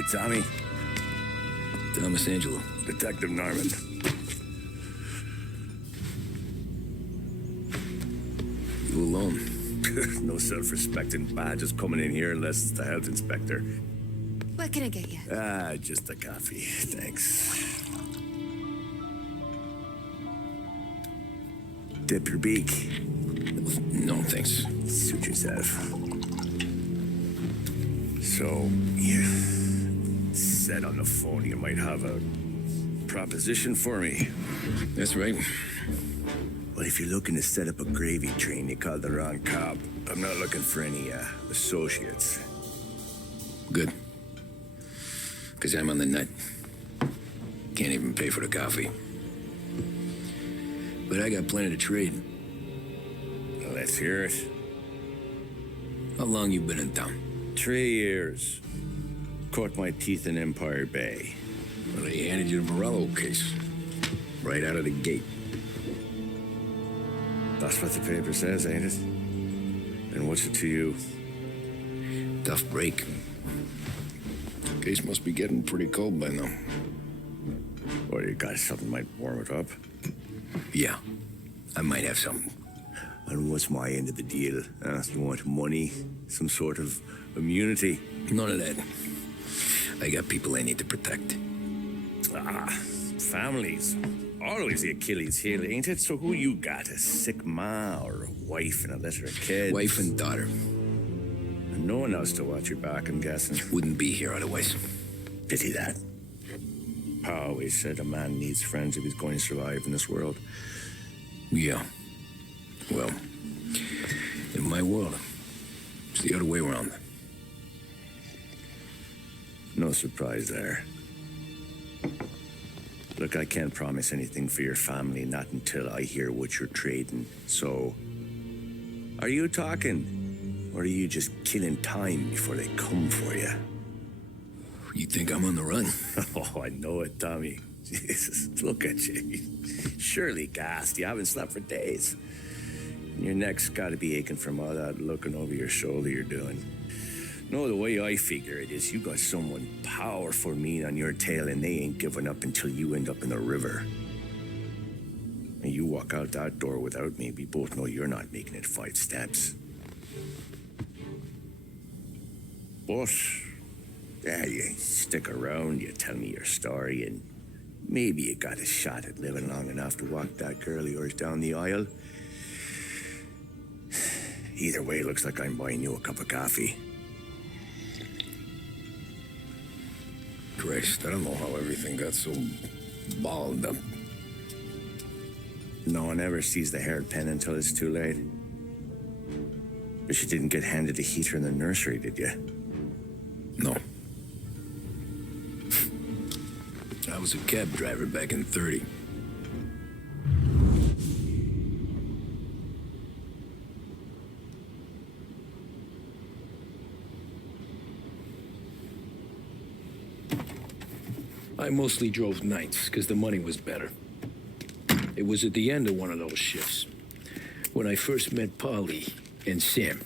You Tommy? Thomas Angelo. Detective Norman. You alone? No self-respecting badges coming in here unless it's the health inspector. What can I get you? Just a coffee. Thanks. Dip your beak. No, thanks. Suit yourself. So, you said on the phone you might have a proposition for me. That's right. Well, if you're looking to set up a gravy train, you called the wrong cop. I'm not looking for any, associates. Good. Because I'm on the nut. Can't even pay for the coffee. But I got plenty to trade. Well, let's hear it. How long you been in town? 3 years. Caught my teeth in Empire Bay. Well, they handed you the Morello case. Right out of the gate. That's what the paper says, ain't it? And what's it to you? Tough break. Case must be getting pretty cold by now. Or you got something might warm it up? Yeah, I might have something. And what's my end of the deal? You want money? Some sort of immunity? None of that. I got people I need to protect. Families. Always the Achilles heel, ain't it? So who you got? A sick ma or a wife and a litter of kids? Wife and daughter. And no one else to watch your back, I'm guessing. Wouldn't be here otherwise. Pity that. Pa always said a man needs friends if he's going to survive in this world. Yeah. Well, in my world, it's the other way around. No surprise there. Look, I can't promise anything for your family, not until I hear what you're trading. So, are you talking? Or are you just killing time before they come for you? You think I'm on the run? Oh, I know it, Tommy. Jesus, look at you. Surely gassed. You haven't slept for days. And your neck's got to be aching from all that looking over your shoulder you're doing. No, the way I figure it is you got someone powerful mean on your tail and they ain't giving up until you end up in the river. And you walk out that door without me, we both know you're not making it 5 steps. But, yeah, you stick around, you tell me your story, and maybe you got a shot at living long enough to walk that girl of yours down the aisle. Either way, looks like I'm buying you a cup of coffee. Christ, I don't know how everything got so balled up. No one ever sees the hairpin until it's too late. But you didn't get handed a heater in the nursery, did you? No. I was a cab driver back in 30. I mostly drove nights because the money was better. It was at the end of one of those shifts when I first met Polly and Sam.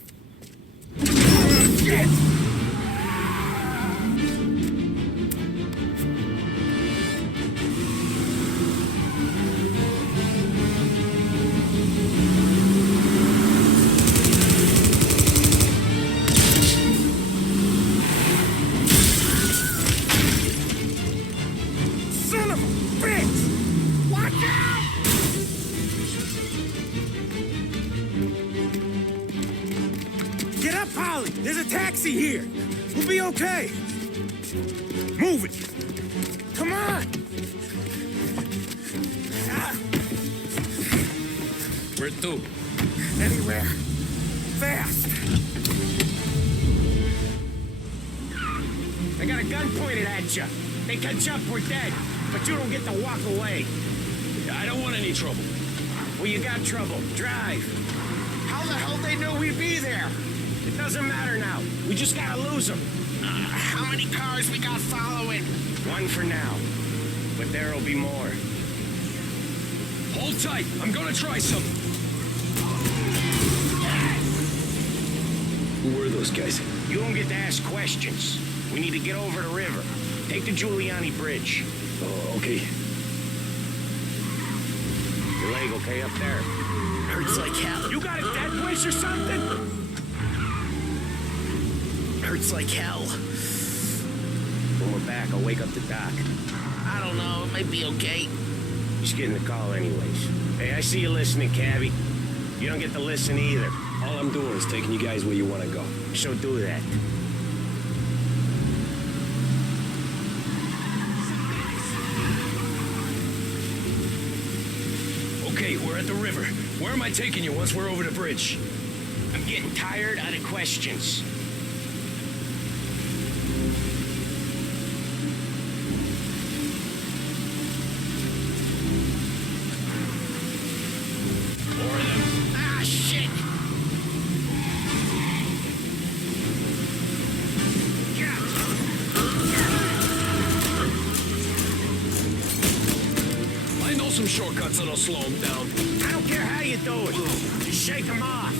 Shit! There's a taxi here. We'll be okay. Move it. Come on. Where to? Anywhere. Fast. I got a gun pointed at you. They can jump, we're dead. But you don't get to walk away. I don't want any trouble. Well, you got trouble. Drive. How the hell they knew we'd be there? It doesn't matter now. We just gotta lose them. How many cars we got following? 1 for now. But there'll be more. Hold tight. I'm gonna try something. Who were those guys? You don't get to ask questions. We need to get over the river. Take the Giuliani Bridge. Oh, okay. Your leg okay up there? Hurts like hell. You got a dead place or something? Hurts like hell. When we're back, I'll wake up the doc. I don't know, it might be okay. Just getting the call anyways. Hey, I see you listening, cabbie. You don't get to listen either. All I'm doing is taking you guys where you want to go. So do that. Okay, we're at the river. Where am I taking you once we're over the bridge? I'm getting tired of the questions. Ah, shit! I know some shortcuts that'll slow him down. I don't care how you do it. Just shake them off.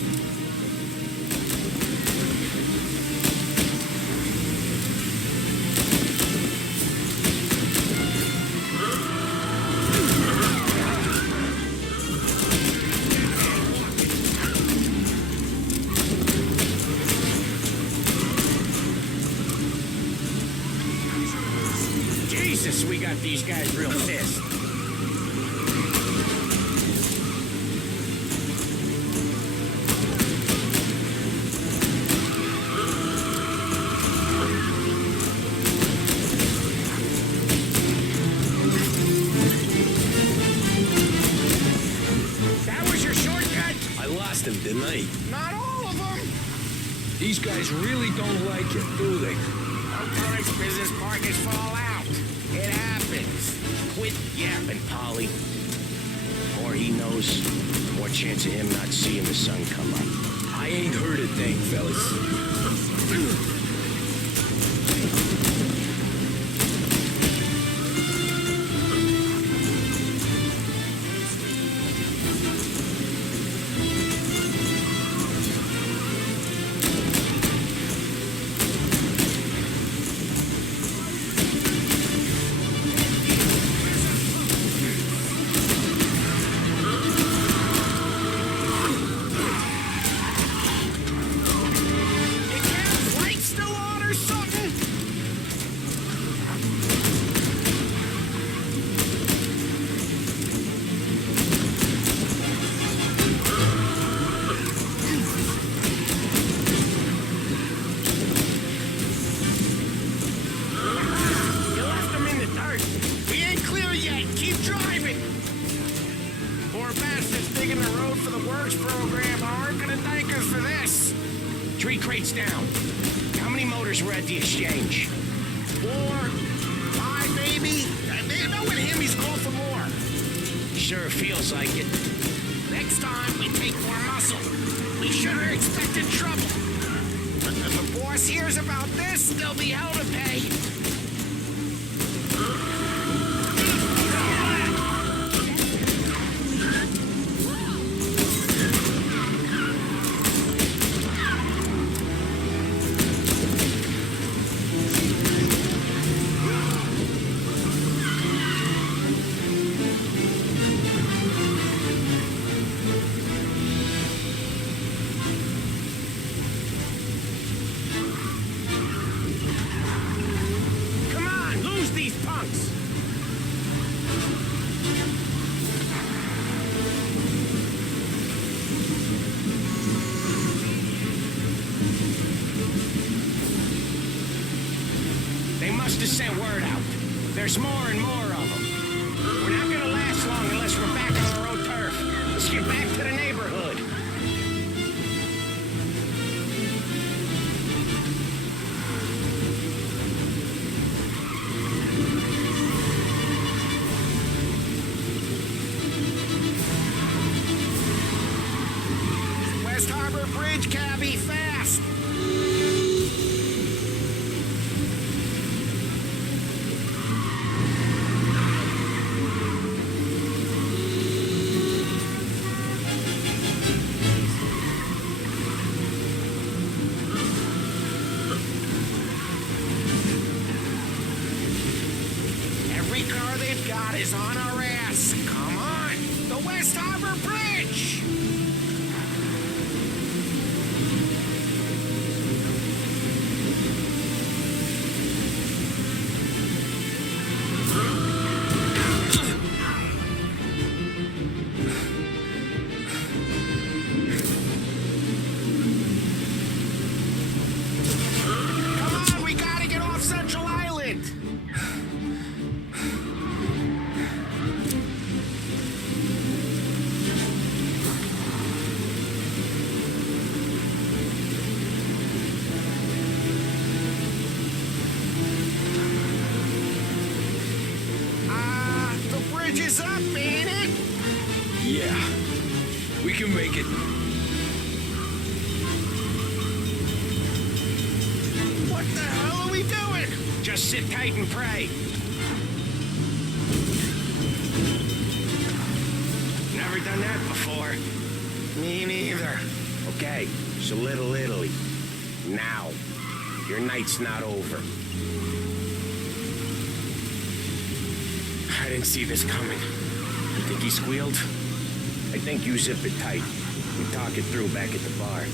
Jesus, we got these guys real pissed. That was your shortcut? I lost him, didn't I? Not all of them. These guys really don't like it, do they? Sometimes business partners fall out. It happens. Quit yapping, Polly. The more he knows, the more chance of him not seeing the sun come up. I ain't heard a thing, fellas. You got lights still on or something? You left them in the dirt. We ain't clear yet. Keep driving. Poor bastards digging the road for the works program aren't gonna thank us for this. 3 crates down. How many motors were at the exchange? 4, 5 maybe. They know in him he's called for more. Sure feels like it. Next time we take more muscle. We should have expected trouble. But if the boss hears about this, there'll be hell to pay. Come on, lose these punks! They must have sent word out. There's more and more of them. We're not gonna last long unless we're back on our own turf. Let's get back to the neighborhood. West Harbor Bridge, cabbie, fast. we've got is on our ass. Come on, the West Harbor Bridge! Come on, we gotta get off Central Island! The bridge is up, ain't it? Yeah, we can make it. What the hell are we doing? Just sit tight and pray. Never done that before. Me neither. Okay, so Little Italy. Now, your night's not over. I didn't see this coming. You think he squealed? I think you zip it tight. We talk it through back at the bar.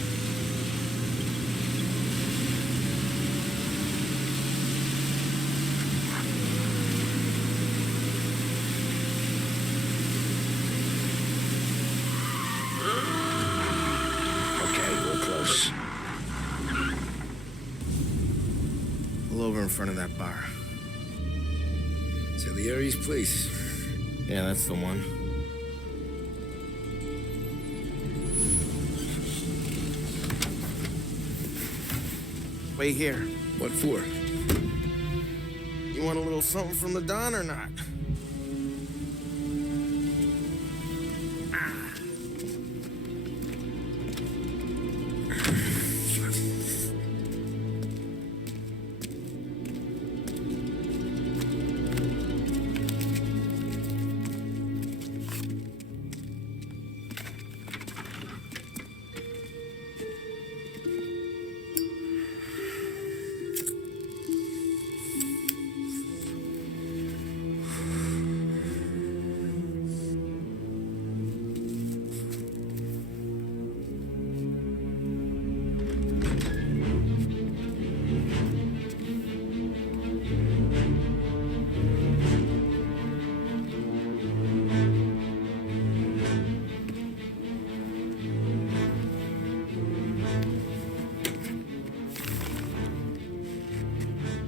Okay, we're close. Pull over in front of that bar. Salieri's place. Yeah, that's the one. Wait here. What for? You want a little something from the Don or not?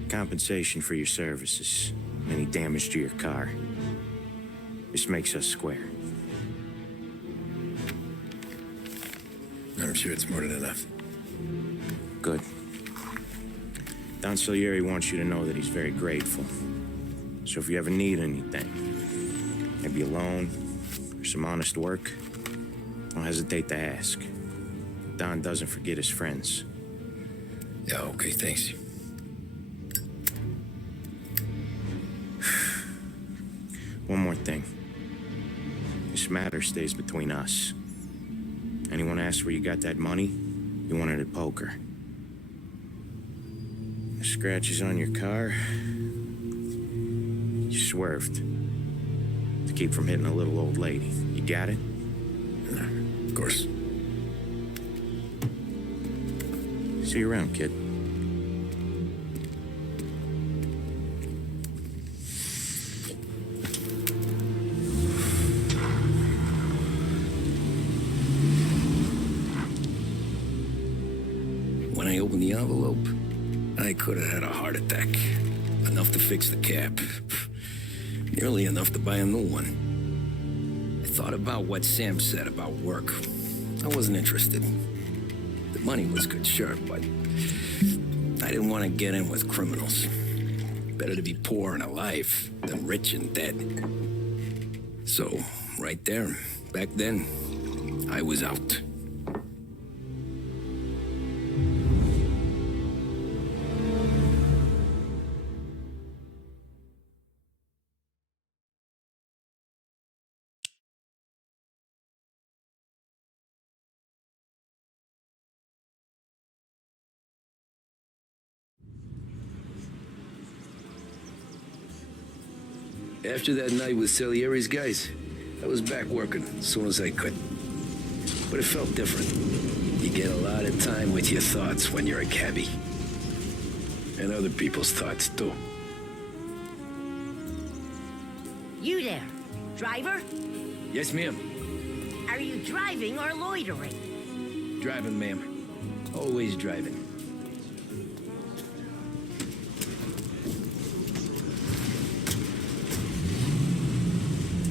Compensation for your services. Any damage to your car. This makes us square. I'm sure it's more than enough. Good. Don Salieri wants you to know that he's very grateful. So if you ever need anything, maybe a loan or some honest work, don't hesitate to ask. Don doesn't forget his friends. Yeah, okay, thanks. One more thing. This matter stays between us. Anyone asks where you got that money, you won it at poker. The scratches on your car, you swerved to keep from hitting a little old lady. You got it? Of course. See you around, kid. When I opened the envelope, I could have had a heart attack. Enough to fix the cap. Nearly enough to buy a new one. I thought about what Sam said about work. I wasn't interested. The money was good, sure, but I didn't want to get in with criminals. Better to be poor and alive than rich and dead. So, right there, back then, I was out. After that night with Salieri's guys, I was back working as soon as I could. But it felt different. You get a lot of time with your thoughts when you're a cabbie. And other people's thoughts, too. You there, driver? Yes, ma'am. Are you driving or loitering? Driving, ma'am. Always driving.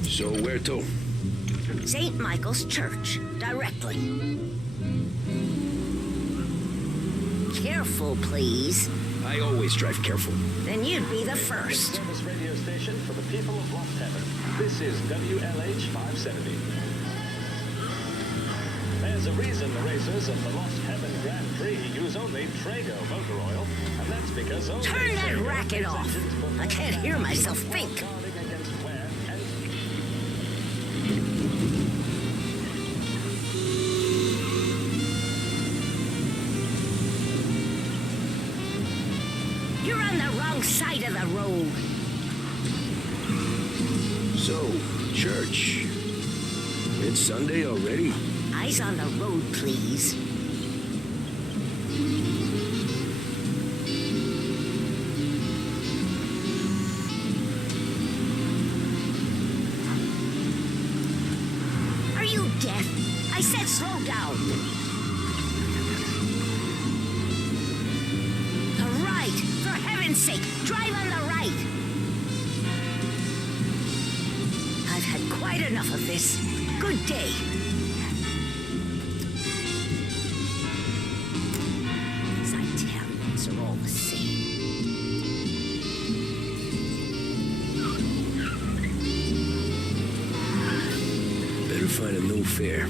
So where to? St. Michael's Church, directly. Careful, please. I always drive careful. Then you'd be the first. Service radio station for the people of Lost Heaven. This is WLH 570. There's a reason the racers of the Lost Heaven Grand Prix use only Trago motor oil, and that's because only Turn that Trago racket is off. engined for I can't hear myself think. guarding against wear and You're on the wrong side of the road. So, church. It's Sunday already? Eyes on the road, please. Are you deaf? I said slow down. The right! For heaven's sake, drive on the right! I've had quite enough of this. Good day. These Italians are all the same. Better find a new fare.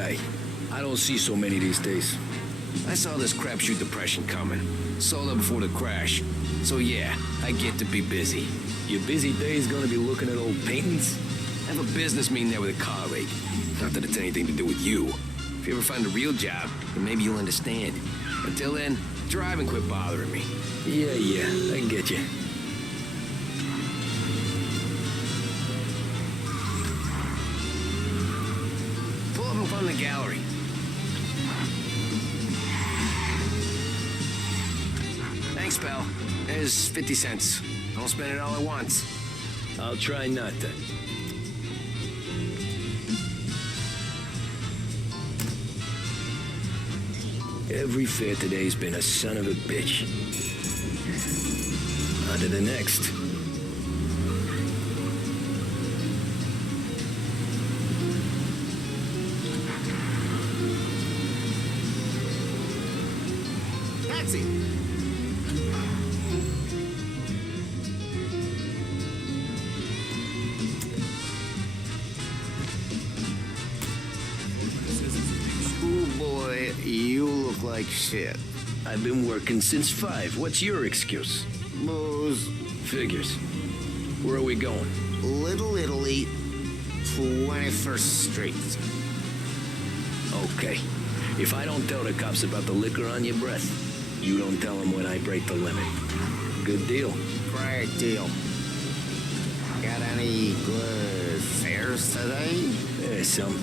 guy. I don't see so many these days. I saw this crapshoot depression coming. Sold up before the crash. So yeah, I get to be busy. Your busy day's gonna be looking at old paintings? I have a business meeting there with a colleague. Not that it's anything to do with you. If you ever find a real job, then maybe you'll understand. Until then, drive and quit bothering me. Yeah, I get you. Pull up in front of the gallery. Thanks, pal. There's 50 cents. Don't spend it all at once. I'll try not to. Every fair today's been a son of a bitch. On to the next. Taxi! Oh boy, you look like shit. I've been working since 5. What's your excuse? Booze. Figures. Where are we going? Little Italy, 21st Street. Okay. If I don't tell the cops about the liquor on your breath, you don't tell them when I break the limit. Good deal. Great deal. Got any good fares today? There's some.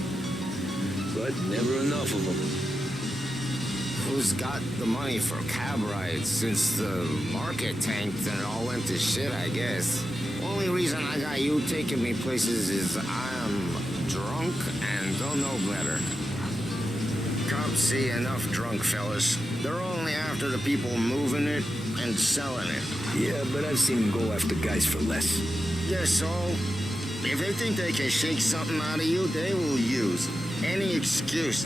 But never enough of them. Who's got the money for cab rides since the market tanked and it all went to shit, I guess? Only reason I got you taking me places is I'm drunk and don't know better. Cops see enough drunk fellas. They're only after the people moving it and selling it. Yeah, but I've seen them go after guys for less. Yes, so if they think they can shake something out of you, they will use any excuse.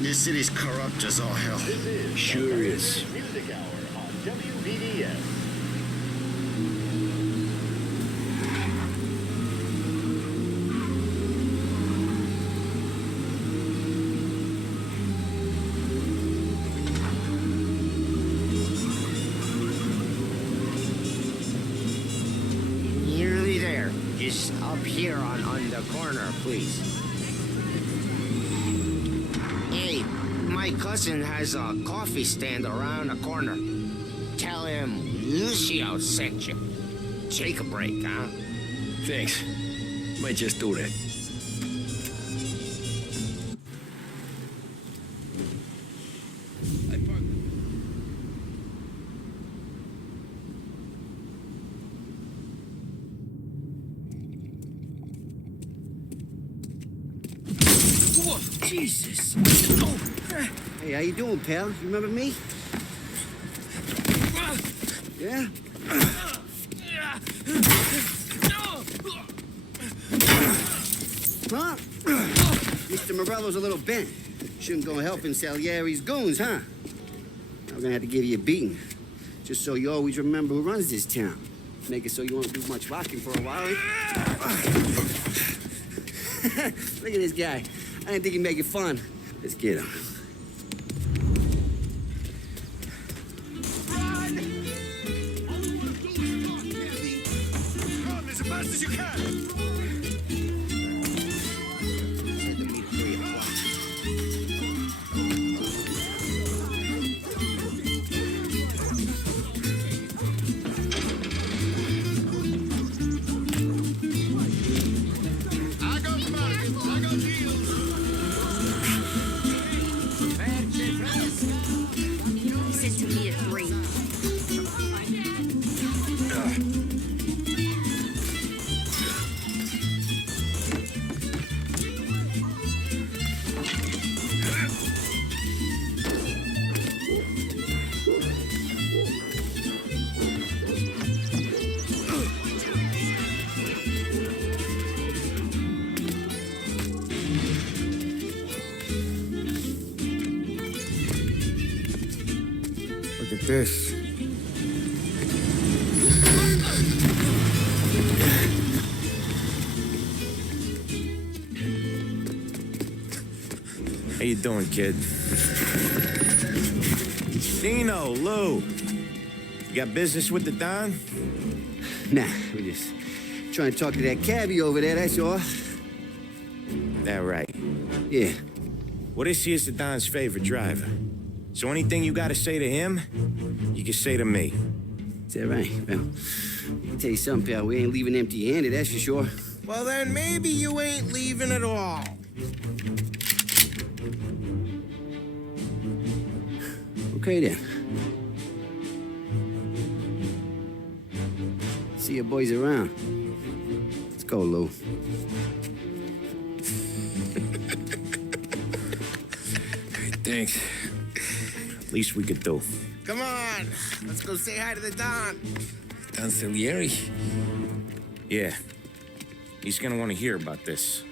This city's corrupt as all hell. This is Sure is. Music Hour on WVDS. Nearly there. Just up here on the corner, please. Hey, my cousin has a coffee stand around the corner. Tell him Lucio sent you. Take a break, huh? Thanks. Might just do that. I parked. Whoa, Jesus. Oh. Hey, how you doing, pal? You remember me? Yeah? Huh? Mr. Morello's a little bent. Shouldn't go helping Salieri's goons, huh? I'm gonna have to give you a beating. Just so you always remember who runs this town. Make it so you won't do much rocking for a while. Look at this guy. I didn't think he'd make it fun. Let's get him. Run as fast as you can! Send him at 3 o'clock. I got money. I got deals. He said to me at 3. Look at this. you doing, kid? Dino, Lou. You got business with the Don? Nah, we're just trying to talk to that cabbie over there, that's all. That right. Yeah. Well, this here's the Don's favorite driver. So anything you gotta say to him, you can say to me. Is that right? Well, I'll tell you something, pal. We ain't leaving empty-handed, that's for sure. Well, then maybe you ain't leaving at all. Okay, then. See your boys around. Let's go, Lou. Thanks. Least we could do. Come on, let's go say hi to the Don. Don Salieri? Yeah. He's gonna want to hear about this.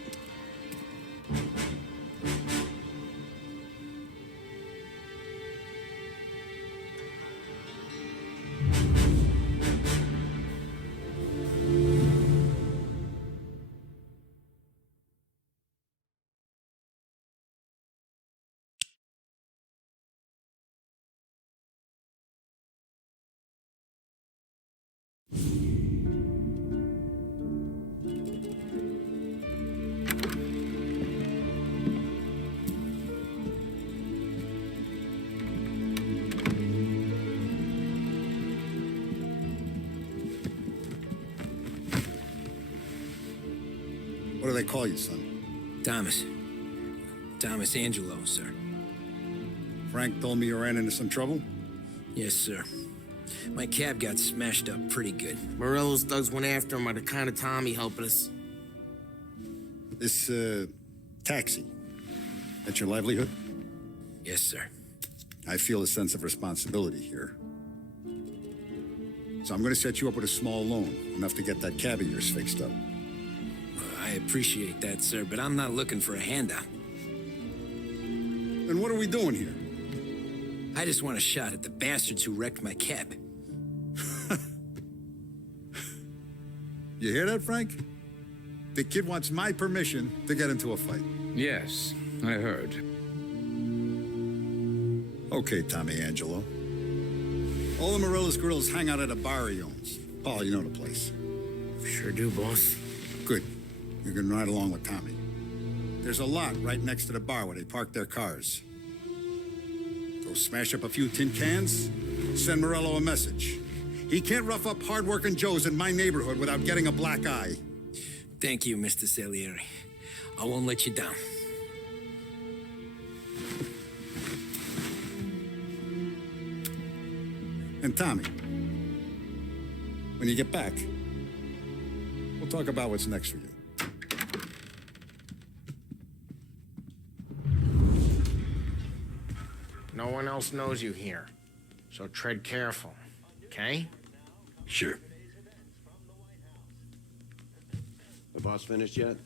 What do they call you, son? Thomas. Thomas Angelo, sir. Frank told me you ran into some trouble? Yes, sir. My cab got smashed up pretty good. Morello's thugs went after him on the kind of Tommy helping us. This, taxi, that's your livelihood? Yes, sir. I feel a sense of responsibility here. So I'm gonna set you up with a small loan, enough to get that cab of yours fixed up. I appreciate that, sir, but I'm not looking for a handout. Then what are we doing here? I just want a shot at the bastards who wrecked my cab. You hear that, Frank? The kid wants my permission to get into a fight. Yes, I heard. Okay, Tommy Angelo. All the Morello's girls hang out at a bar he owns. Paul, you know the place. Sure do, boss. Good. You can ride along with Tommy. There's a lot right next to the bar where they park their cars. Go smash up a few tin cans, send Morello a message. He can't rough up hard-working Joes in my neighborhood without getting a black eye. Thank you, Mr. Salieri. I won't let you down. And Tommy, when you get back, we'll talk about what's next for you. No one else knows you here, so tread careful, okay? Sure. The boss finished yet?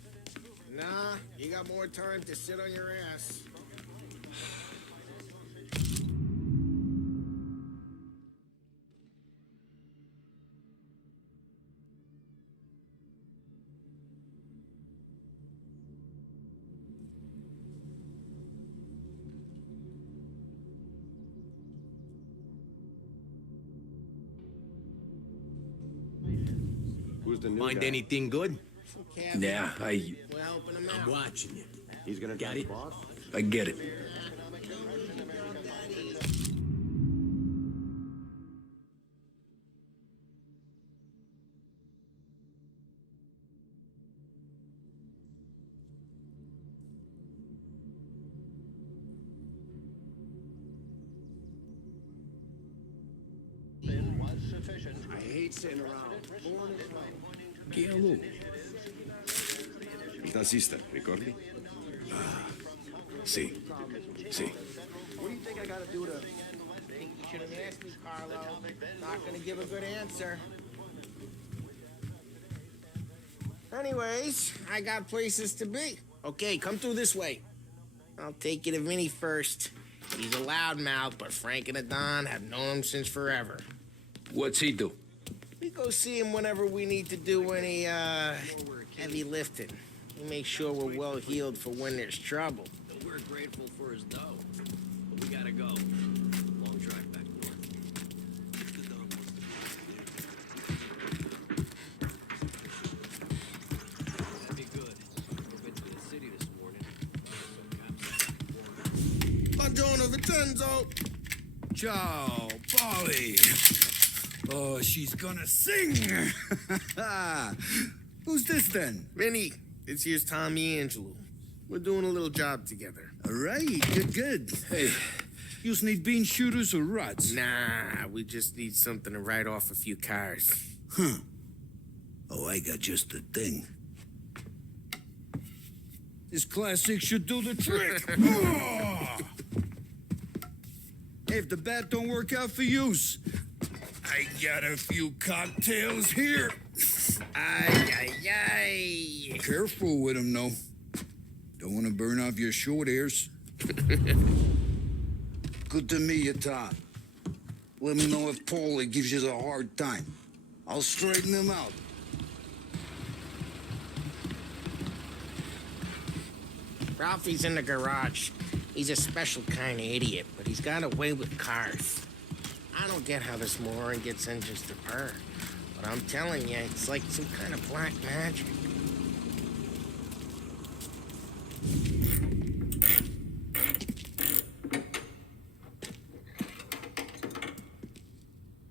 Nah, you got more time to sit on your ass. Who's the new Find guy? anything good? Yeah, We're helping him out. watching you. He's gonna Got be it? boss? I get it. I hate sitting around. Che a lui. Il tassista, ricordi? Sì. Sì. What do you think I gotta do to... You should have asked me, Carlo. Not gonna give a good answer. Anyways, I got places to be. Okay, come through this way. I'll take you to Vinny first. He's a loudmouth, but Frank and the Don have known him since forever. What's he do? We go see him whenever we need to do any, heavy lifting. We make sure we're well healed for when there's trouble. grateful for his dough. But we gotta go. Long drive back north. That'd be good. We've been to the city this morning. Buongiorno, Vincenzo. Ciao, Polly. Oh, she's gonna sing. Who's this then? Vinny, this here's Tommy Angelo. We're doing a little job together. All right, good. Hey, you need bean shooters or rods? Nah, we just need something to write off a few cars. Huh. Oh, I got just the thing. This classic should do the trick. Oh! Hey, if the bat don't work out for use, I got a few cocktails here. Ay. Careful with them, though. Don't want to burn off your short hairs. Good to meet you, Todd. Let me know if Paulie gives you a hard time. I'll straighten him out. Ralphie's in the garage. He's a special kind of idiot, but he's got a way with cars. I don't get how this moron gets engines to purr. But I'm telling you, it's like some kind of black magic.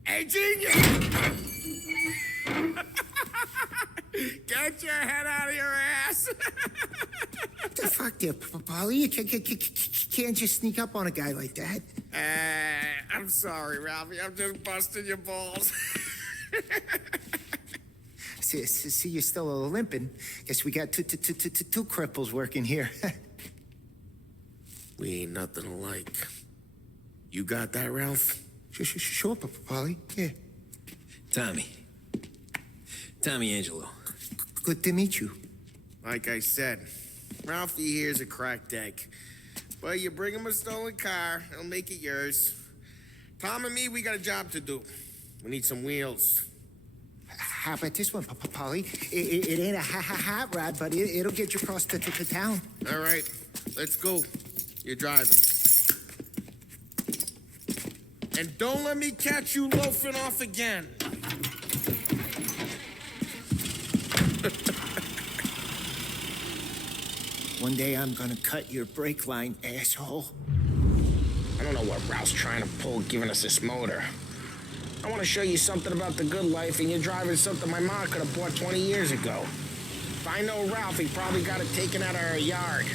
Hey, genius! Get your head out of your ass! What the fuck there, Polly? You can't just sneak up on a guy like that. I'm sorry, Ralphie. I'm just busting your balls. See, you're still limping. Guess we got two cripples working here. We ain't nothing alike. You got that, Ralph? Sure, Polly. Yeah. Tommy Angelo. Good to meet you. Like I said, Ralphie here's a cracked egg. But you bring him a stolen car, he'll make it yours. Tom and me, we got a job to do. We need some wheels. How about this one, Polly? It ain't a hot rod, but it'll get you across to town. All right, let's go. You're driving. And don't let me catch you loafing off again. One day I'm gonna cut your brake line, asshole. I don't know what Ralph's trying to pull giving us this motor. I want to show you something about the good life, and you're driving something my mom could have bought 20 years ago. If I know Ralph, he probably got it taken out of our yard.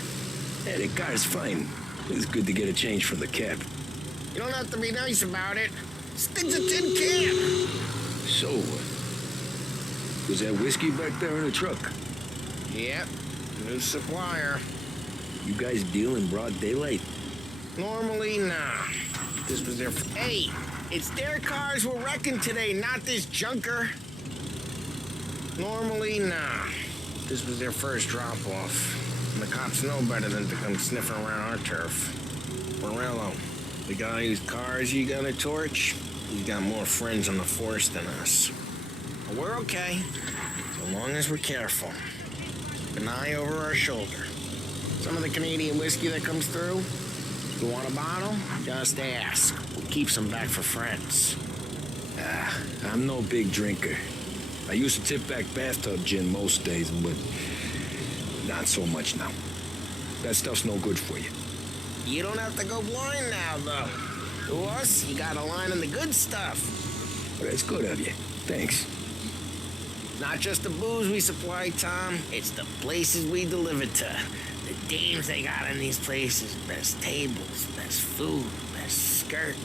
Yeah, the car's fine. It's good to get a change from the cab. You don't have to be nice about it. Stig's a tin can. So, was that whiskey back there in the truck? Yep, new supplier. You guys deal in broad daylight? Normally, nah. This was their... Hey, it's their cars we're wrecking today, not this junker. Normally, nah. This was their first drop-off. And the cops know better than to come sniffing around our turf. Morello, the guy whose cars you got a torch, he's got more friends on the force than us. But we're okay, so long as we're careful. Keep an eye over our shoulder. Some of the Canadian whiskey that comes through, you want a bottle? Just ask. We'll keep some back for friends. I'm no big drinker. I used to tip back bathtub gin most days, but not so much now. That stuff's no good for you. You don't have to go blind now, though. To us, you got a line on the good stuff. Well, that's good of you. Thanks. Not just the booze we supply, Tom. It's the places we deliver to. The dames they got in these places. Best tables, best food, best skirt.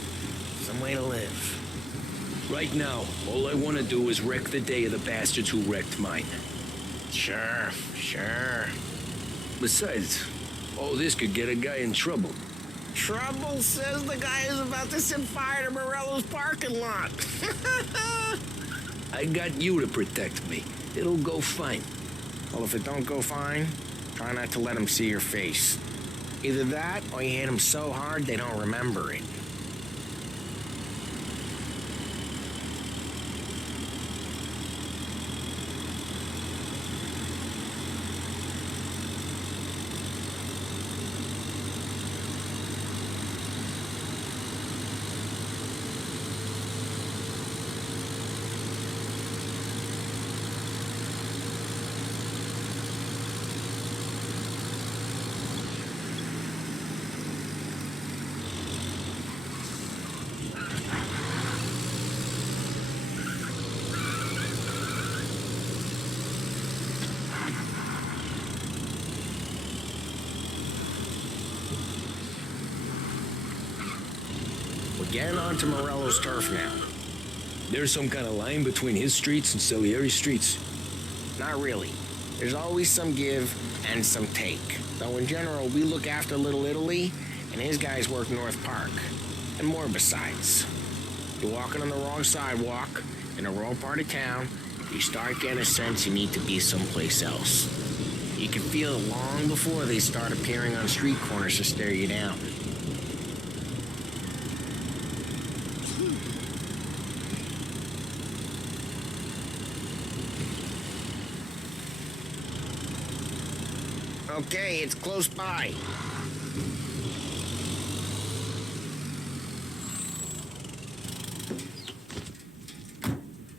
Some way to live. Right now, all I want to do is wreck the day of the bastards who wrecked mine. Sure. Besides, all this could get a guy in trouble. Trouble, says the guy who's about to set fire to Morello's parking lot. I got you to protect me. It'll go fine. Well, if it don't go fine, try not to let them see your face. Either that, or you hit them so hard they don't remember it. getting onto Morello's turf now. There's some kind of line between his streets and Salieri's streets. Not really. There's always some give and some take. Though in general, we look after Little Italy, and his guys work North Park. And more besides. You're walking on the wrong sidewalk, in the wrong part of town, you start getting a sense you need to be someplace else. You can feel it long before they start appearing on street corners to stare you down. Okay, it's close by.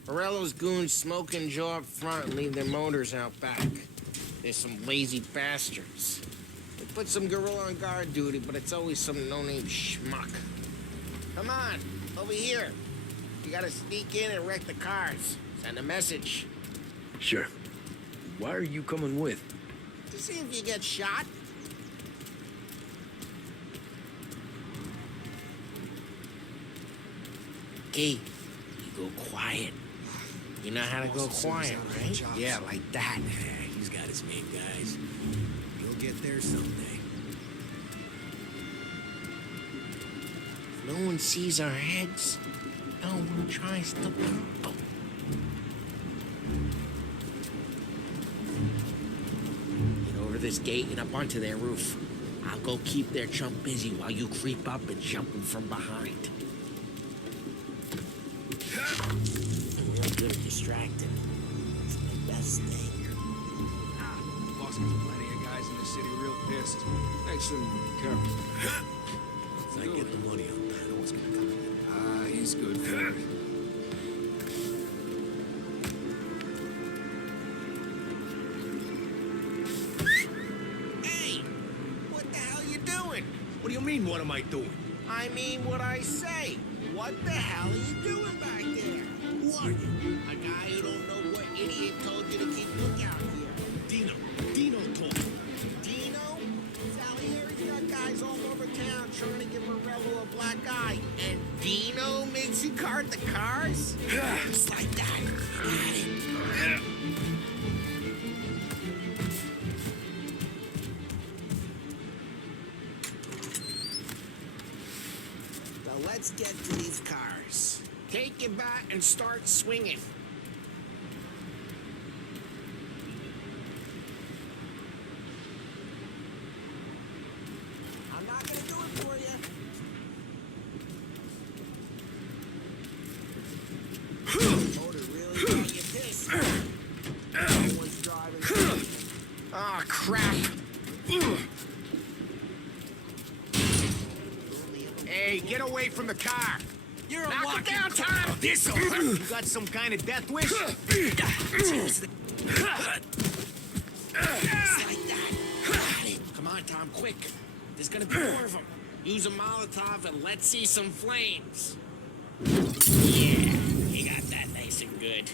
Morello's goons smoke and jaw up front and leave their motors out back. They're some lazy bastards. They put some gorilla on guard duty, but it's always some no-name schmuck. Come on, over here. You gotta sneak in and wreck the cars. Send a message. Sure. Why are you coming with? To see if you get shot. Key, you go quiet. You know how to go quiet, right? Yeah, like that. He's got his main guys. He'll get there someday. If no one sees our heads, no one tries to bump them. Get over this gate and up onto their roof. I'll go keep their chump busy while you creep up and jump them from behind. Real good at distracting. It's the best thing. Boss got plenty of guys in the city real pissed. Makes them careful. If I get the money on that, what's gonna come in? Ah, he's good for it. Hey! What the hell you doing? What do you mean, what am I doing? I mean what I say. What the hell are you doing back there? Who are you? A guy who don't know what idiot told you to keep lookout here. Dino told me. Dino? Salieri's got guys all over town trying to give Morello a black eye. And Dino makes you guard the cars? Just like that. Got it. Now let's get to these cars. Take your bat and start swinging. I'm not gonna do it for you. Motor really got you pissed. No one's driving. Oh, crap. Hey, get away from the car! You're knock it down, Tom! This'll hurt. You got some kind of death wish? Just like that. Got it. Come on, Tom, quick. There's gonna be more of them. Use a Molotov and let's see some flames. Yeah, you got that nice and good.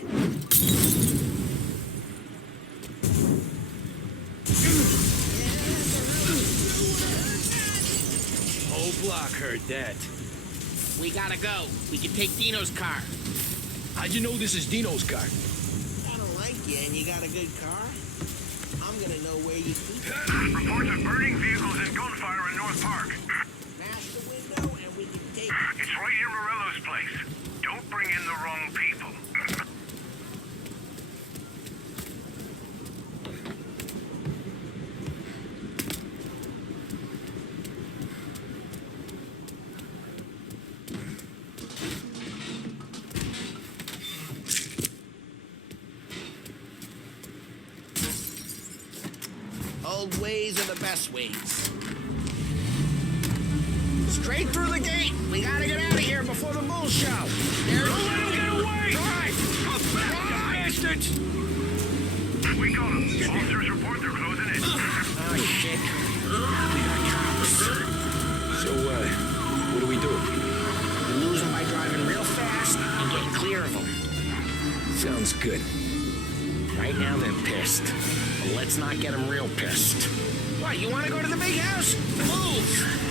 Whole block heard that. We gotta go. We can take Dino's car. How'd you know this is Dino's car? I don't like you and you got a good car. I'm gonna know where you keep it. Reports of burning vehicles and gunfire in North Park. Smash the window and we can take it. It's right near Morello's place. Don't bring in the wrong people. Old ways are the best ways. Straight through the gate. We gotta get out of here before the bull show. Don't let him get away! Drive! Bastards! We got them. Officers report they're closing in. Oh, shit. We got cops. So, what do we do? We lose them by driving real fast and getting clear of them. Sounds good. Right now, they're pissed. But let's not get them real pissed. What, you want to go to the big house? Move!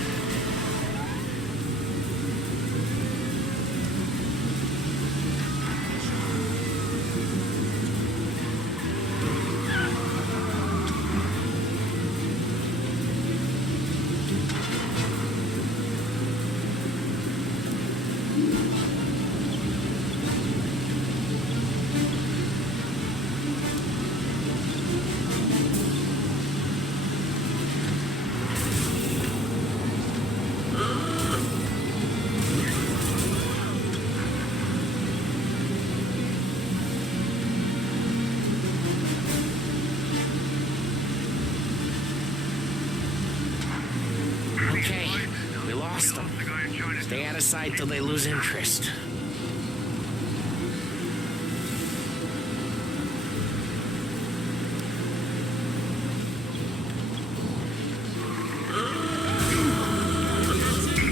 out of sight till they lose interest.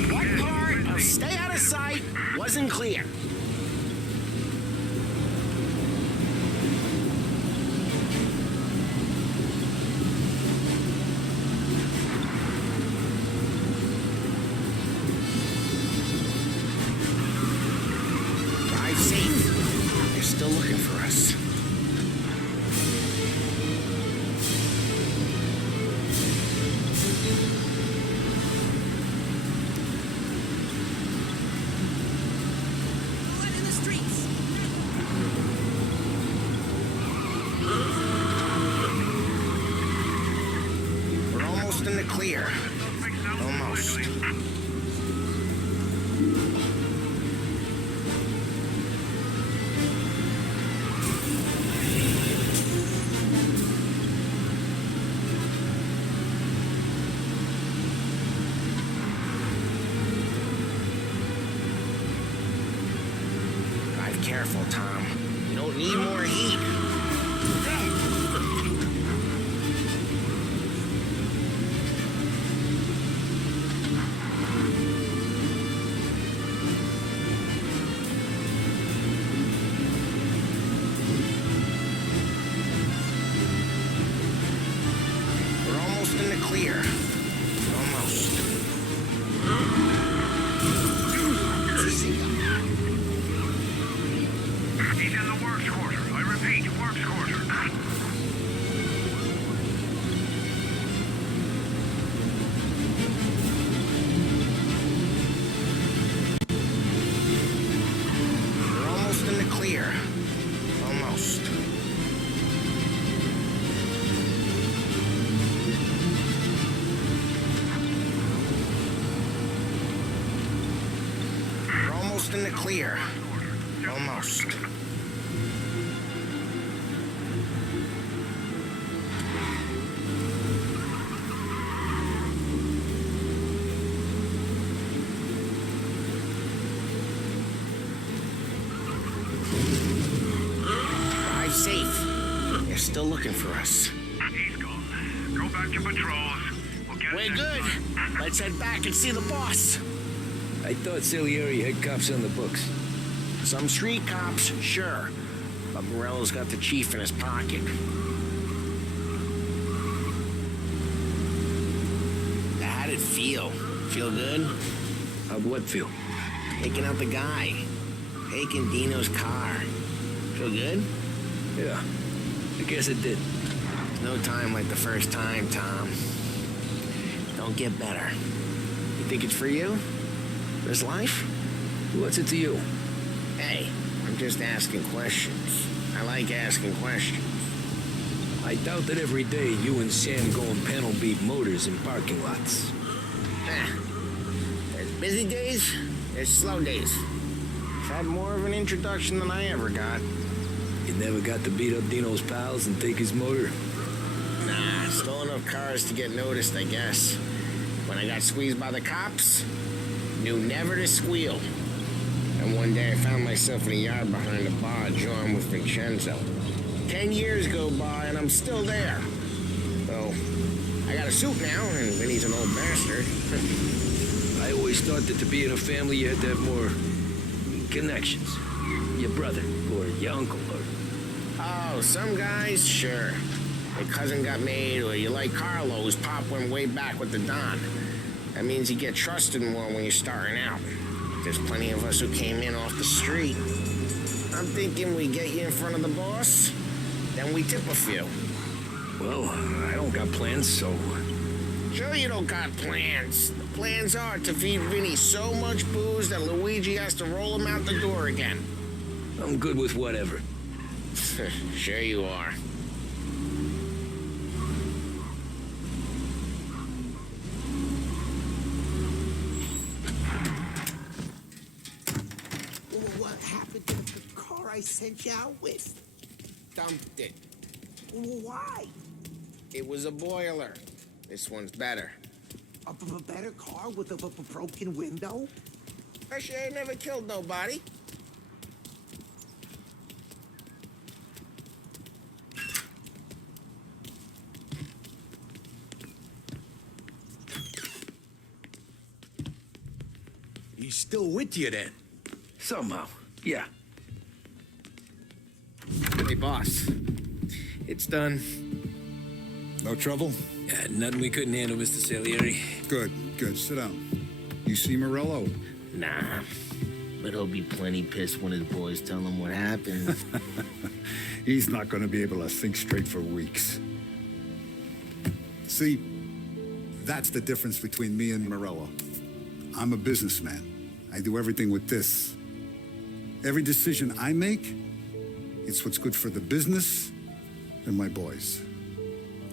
What part of stay out of sight wasn't clear? Drive safe. They're still looking for us. Blood in the streets. We're almost in the clear. Almost. Drive careful, Tom. You don't need more heat. We're almost in the clear. Almost. He's in the works quarter. I repeat, works quarter. We're almost in the clear. Almost. We're almost in the clear. Almost. Drive safe. They're still looking for us. He's gone. Go back to patrols. We'll get We're him good. next time. Let's head back and see the boss. I thought Salieri had cops on the books. Some street cops, sure. But Morello's got the chief in his pocket. How'd it feel? Feel good? How'd what feel? Taking out the guy. Taking Dino's car. Feel good? Yeah, I guess it did. No time like the first time, Tom. Don't get better. You think it's for you? This life? What's it to you? Hey, I'm just asking questions. I like asking questions. I doubt that every day you and Sam go and panel beat motors in parking lots. There's busy days, there's slow days. I've had more of an introduction than I ever got. You never got to beat up Dino's pals and take his motor? Nah, stole enough cars to get noticed, I guess. When I got squeezed by the cops, knew never to squeal. And one day I found myself in a yard behind a bar, joined with Vincenzo. 10 years go by and I'm still there. Though, I got a suit now, and Vinny's an old bastard. I always thought that to be in a family you had to have more connections. Your brother, or your uncle, or... Oh, some guys, sure. Your cousin got made, or you like Carlos, Pop went way back with the Don. That means you get trusted more when you're starting out. There's plenty of us who came in off the street. I'm thinking we get you in front of the boss, then we tip a few. Well, I don't got plans, so... Sure you don't got plans. The plans are to feed Vinny so much booze that Luigi has to roll him out the door again. I'm good with whatever. Sure you are. What happened to the car I sent you out with? Dumped it. Why? It was a boiler. This one's better. A better car with a broken window? Actually, I never killed nobody. He's still with you then? Somehow, yeah. Hey, boss. It's done. No trouble? Yeah, nothing we couldn't handle, Mr. Salieri. Good, good. Sit down. You see Morello? Nah, but he'll be plenty pissed when his boys tell him what happened. He's not going to be able to think straight for weeks. See, that's the difference between me and Morello. I'm a businessman. I do everything with this. Every decision I make, it's what's good for the business and my boys.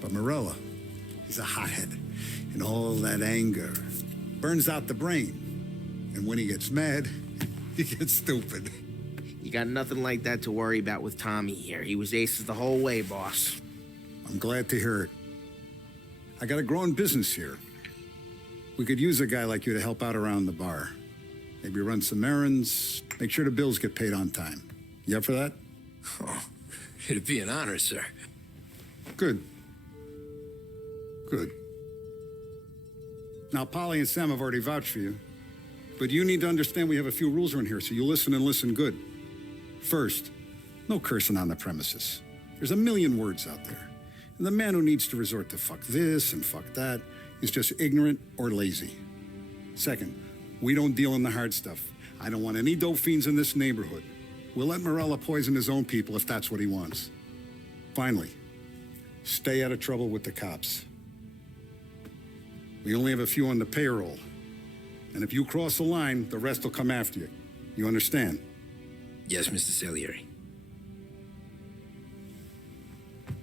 But Morello, he's a hothead, and all that anger burns out the brain. And when he gets mad, he gets stupid. You got nothing like that to worry about with Tommy here. He was aces the whole way, boss. I'm glad to hear it. I got a growing business here. We could use a guy like you to help out around the bar. Maybe run some errands, make sure the bills get paid on time. You up for that? Oh, it'd be an honor, sir. Good. Good. Now, Polly and Sam have already vouched for you, but you need to understand we have a few rules around here, so you listen and listen good. First, no cursing on the premises. There's a million words out there, and the man who needs to resort to fuck this and fuck that is just ignorant or lazy. Second, we don't deal in the hard stuff. I don't want any dope fiends in this neighborhood. We'll let Morello poison his own people if that's what he wants. Finally, stay out of trouble with the cops. We only have a few on the payroll. And if you cross the line, the rest will come after you. You understand? Yes, Mr. Salieri.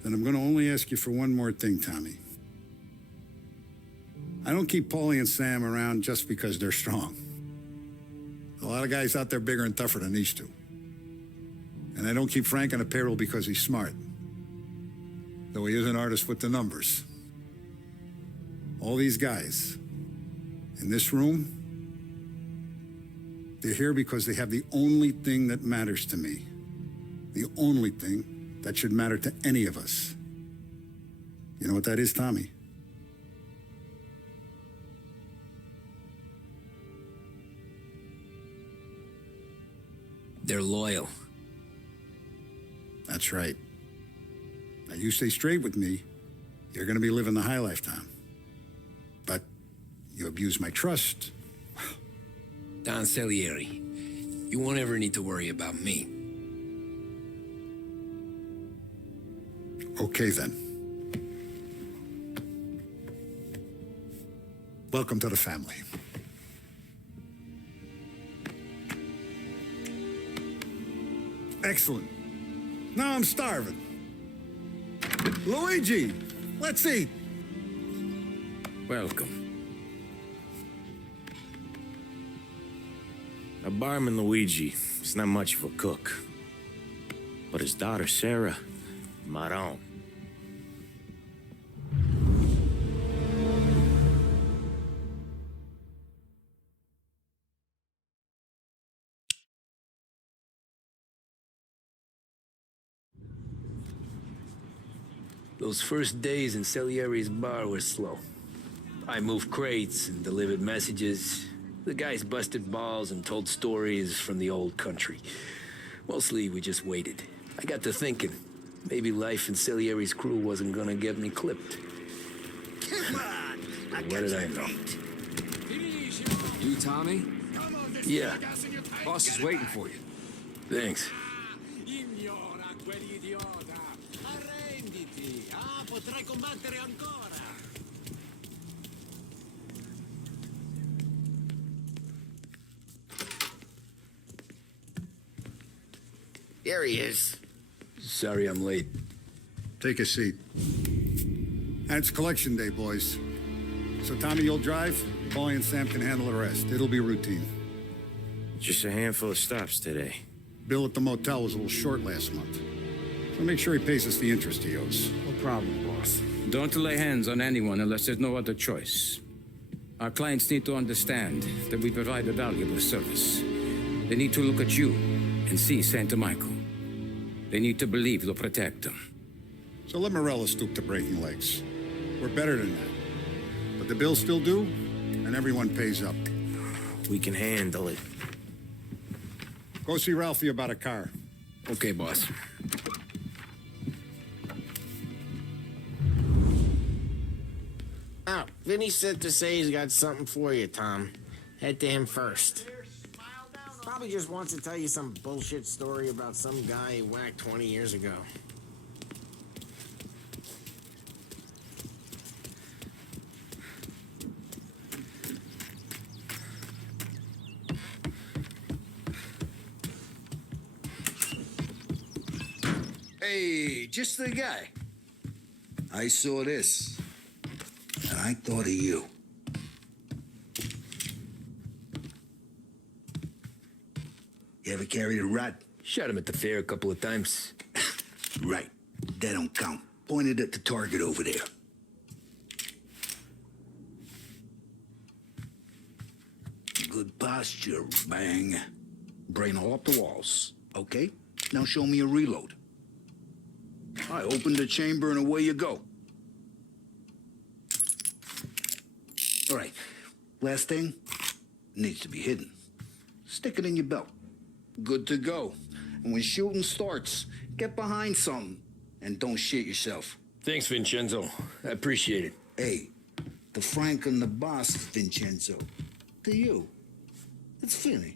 Then I'm going to only ask you for one more thing, Tommy. I don't keep Paulie and Sam around just because they're strong. A lot of guys out there bigger and tougher than these two. And I don't keep Frank on a payroll because he's smart. Though he is an artist with the numbers. All these guys in this room, they're here because they have the only thing that matters to me. The only thing that should matter to any of us. You know what that is, Tommy? They're loyal. That's right. Now, you stay straight with me, you're going to be living the high life, Tom. But you abuse my trust. Don Salieri, you won't ever need to worry about me. Okay, then. Welcome to the family. Excellent. Now I'm starving. Luigi, let's eat. Welcome. A barman Luigi is not much of a cook. But his daughter Sarah, Maron. Those first days in Salieri's bar were slow. I moved crates and delivered messages. The guys busted balls and told stories from the old country. Mostly, we just waited. I got to thinking, maybe life in Salieri's crew wasn't gonna get me clipped. Come on! What did I know? You, Tommy? Yeah. Boss is waiting for you. Thanks. There he is. Sorry I'm late. Take a seat. And it's collection day, boys. So, Tommy, you'll drive. Paulie and Sam can handle the rest. It'll be routine. Just a handful of stops today. Bill at the motel was a little short last month. So make sure he pays us the interest he owes. No problem, boss. Don't lay hands on anyone unless there's no other choice. Our clients need to understand that we provide a valuable service. They need to look at you and see Santa Michael. They need to believe you'll protect them. So let Morello stoop to breaking legs. We're better than that. But the bills still due, and everyone pays up. We can handle it. Go see Ralphie about a car. Okay, boss. Oh, Vinny said to say he's got something for you, Tom. Head to him first. Probably just wants to tell you some bullshit story about some guy he whacked 20 years ago. Hey, just the guy. I saw this, and I thought of you. You ever carried a rat? Shot him at the fair a couple of times. Right. That don't count. Pointed at the target over there. Good posture, bang. Brain all up the walls. Okay? Now show me a reload. I open the chamber and away you go. All right. Last thing. Needs to be hidden. Stick it in your belt. Good to go. And when shooting starts, get behind something and don't shit yourself. Thanks, Vincenzo. I appreciate it. Hey, the Frank and the boss, Vincenzo. To you, it's Finny.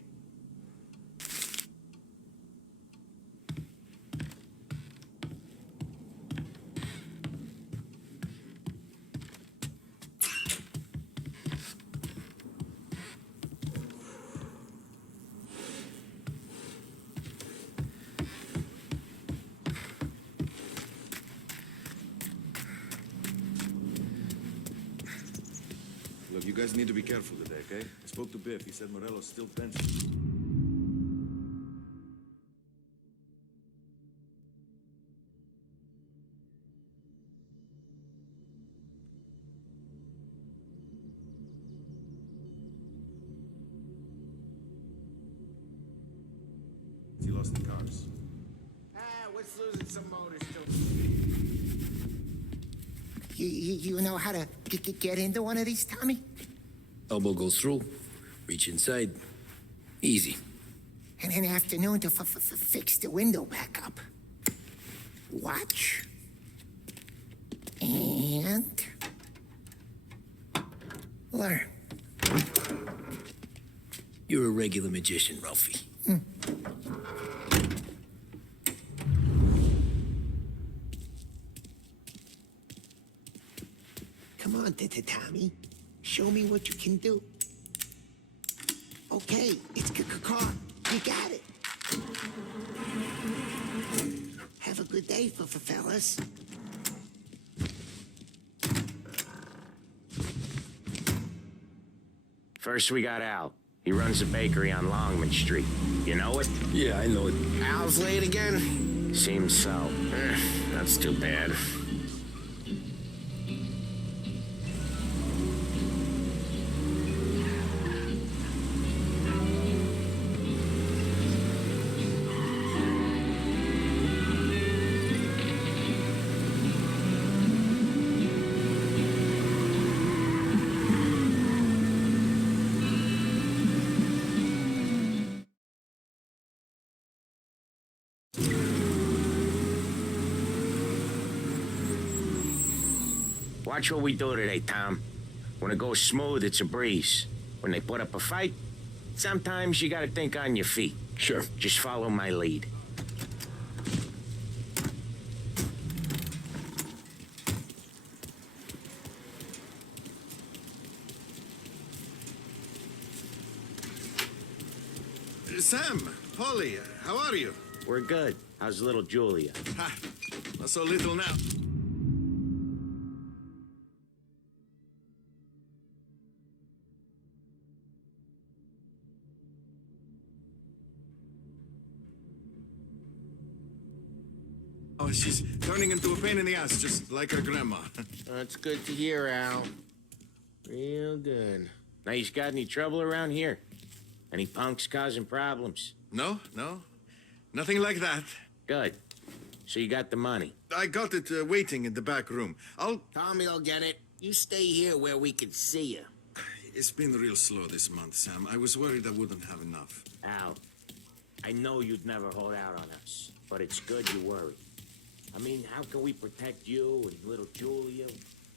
Look, you guys need to be careful today, okay? I spoke to Biff. He said Morello's still tense. He lost the cars. What's losing some motors too? You know how to get into one of these, Tommy? Elbow goes through. Reach inside. Easy. And an afternoon to fix the window back up. Watch. And... learn. You're a regular magician, Ralphie. Come on, Tommy. Show me what you can do. Okay, it's car. You got it. Have a good day, fellas. First, we got Al. He runs a bakery on Longman Street. You know it? Yeah, I know it. Al's late again? Seems so. That's too bad. Watch what we do today, Tom. When it goes smooth, it's a breeze. When they put up a fight, sometimes you gotta think on your feet. Sure. Just follow my lead. Sam, Polly, how are you? We're good. How's little Julia? Ha, not so little now. Oh, she's turning into a pain in the ass, just like her grandma. That's good to hear, Al. Real good. Now, you got any trouble around here? Any punks causing problems? No. Nothing like that. Good. So you got the money? I got it waiting in the back room. Tommy'll get it. You stay here where we can see you. It's been real slow this month, Sam. I was worried I wouldn't have enough. Al, I know you'd never hold out on us, but it's good you worry. I mean, how can we protect you and little Giulio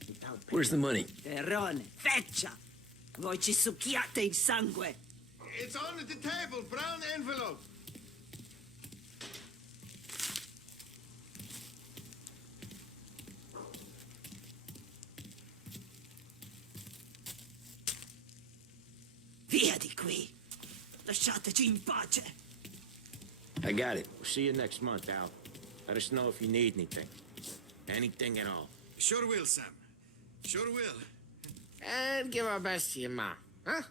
without... Where's the money? Terrone, feccia! Voi ci succhiate il sangue! It's on the table, brown envelope. Via di qui! Lasciateci in pace! I got it. We'll see you next month, Al. Let us know if you need anything. Anything at all. Sure will, Sam. Sure will. And give our best to your mom, huh?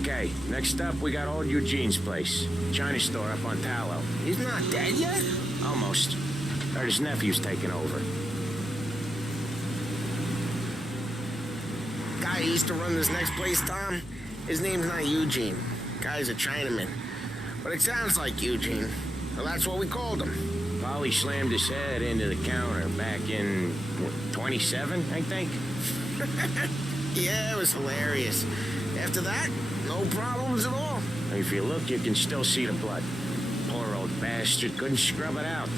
Okay, next up, we got old Eugene's place. China store up on Tallow. He's not dead yet? Almost. Heard his nephew's taking over. Guy who used to run this next place, Tom, his name's not Eugene. Guy's a Chinaman. But it sounds like Eugene. Well, that's what we called him. Polly slammed his head into the counter back in, what, 27, I think? Yeah, it was hilarious. After that, no problems at all. If you look, you can still see the blood. Poor old bastard couldn't scrub it out.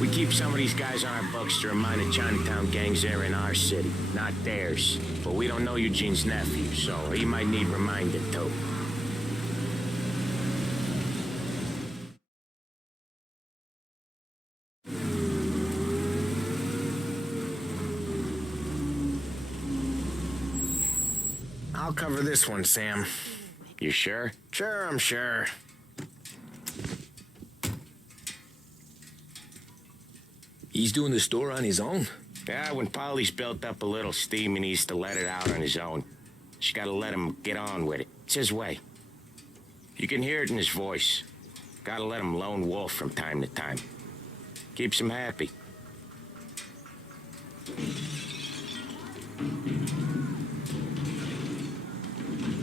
We keep some of these guys on our books to remind the Chinatown gangs they're in our city, not theirs. But we don't know Eugene's nephew, so he might need reminding too. I'll cover this one, Sam. You sure? Sure, I'm sure. He's doing the store on his own? Yeah, when Polly's built up a little steam, he needs to let it out on his own. Just gotta let him get on with it. It's his way. You can hear it in his voice. Gotta let him lone wolf from time to time. Keeps him happy.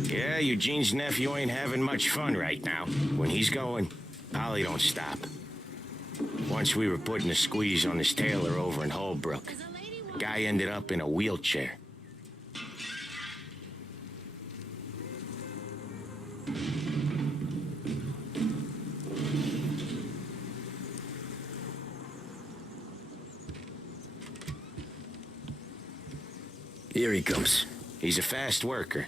Yeah, Eugene's nephew ain't having much fun right now. When he's going, Polly don't stop. Once we were putting a squeeze on this tailor over in Holbrook. The guy ended up in a wheelchair. Here he comes. He's a fast worker.